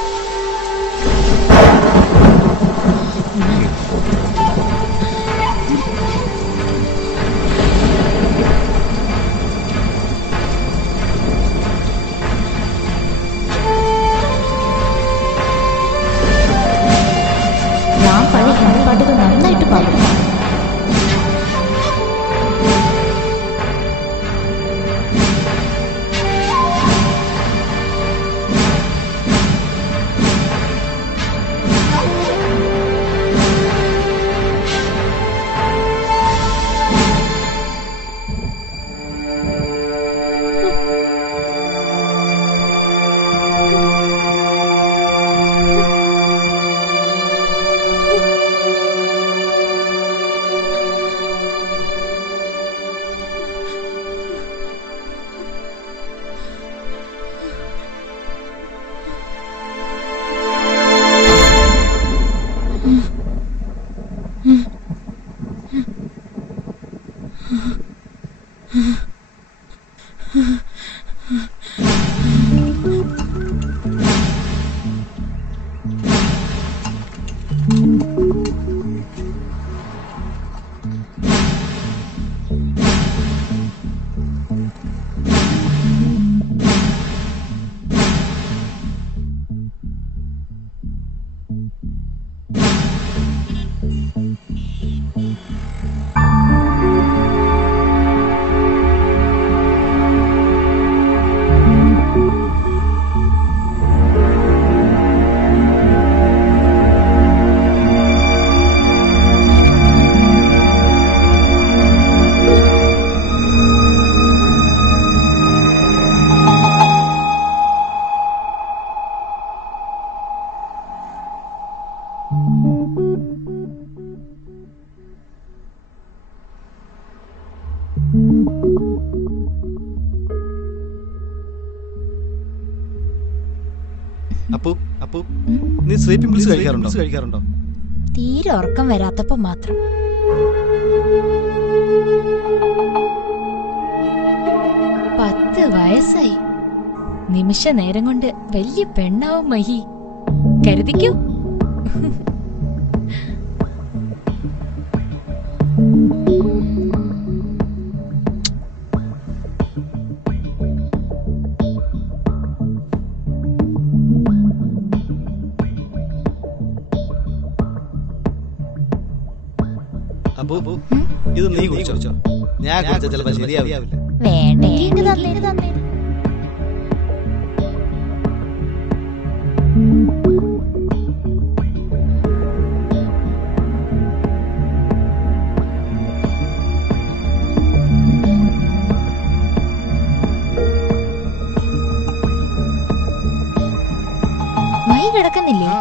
ഞാൻ പഴയ ഹിന്ദി പാട്ടുകൾ നന്നായിട്ട് പാടും. നീ സ്ലീപ്പിംഗ് പിൽസ് കഴിക്കാറുണ്ടോ? തീരെ ഉറക്കം വരാത്തപ്പോ മാത്രം. പത്ത് വയസ്സായി. നിമിഷ നേരം കൊണ്ട് വലിയ പെണ്ണാവും മഹി. കരുതിക്കൂ. ഇത് നീ കുടിച്ചോ? ഞാൻ കുടിച്ച ചിലപ്പോ ശരിയാവില്ല. വേണ്ടെങ്കിൽ ഇങ്ങ് തന്നേന്. മൈ കിടക്കുന്നില്ലേ?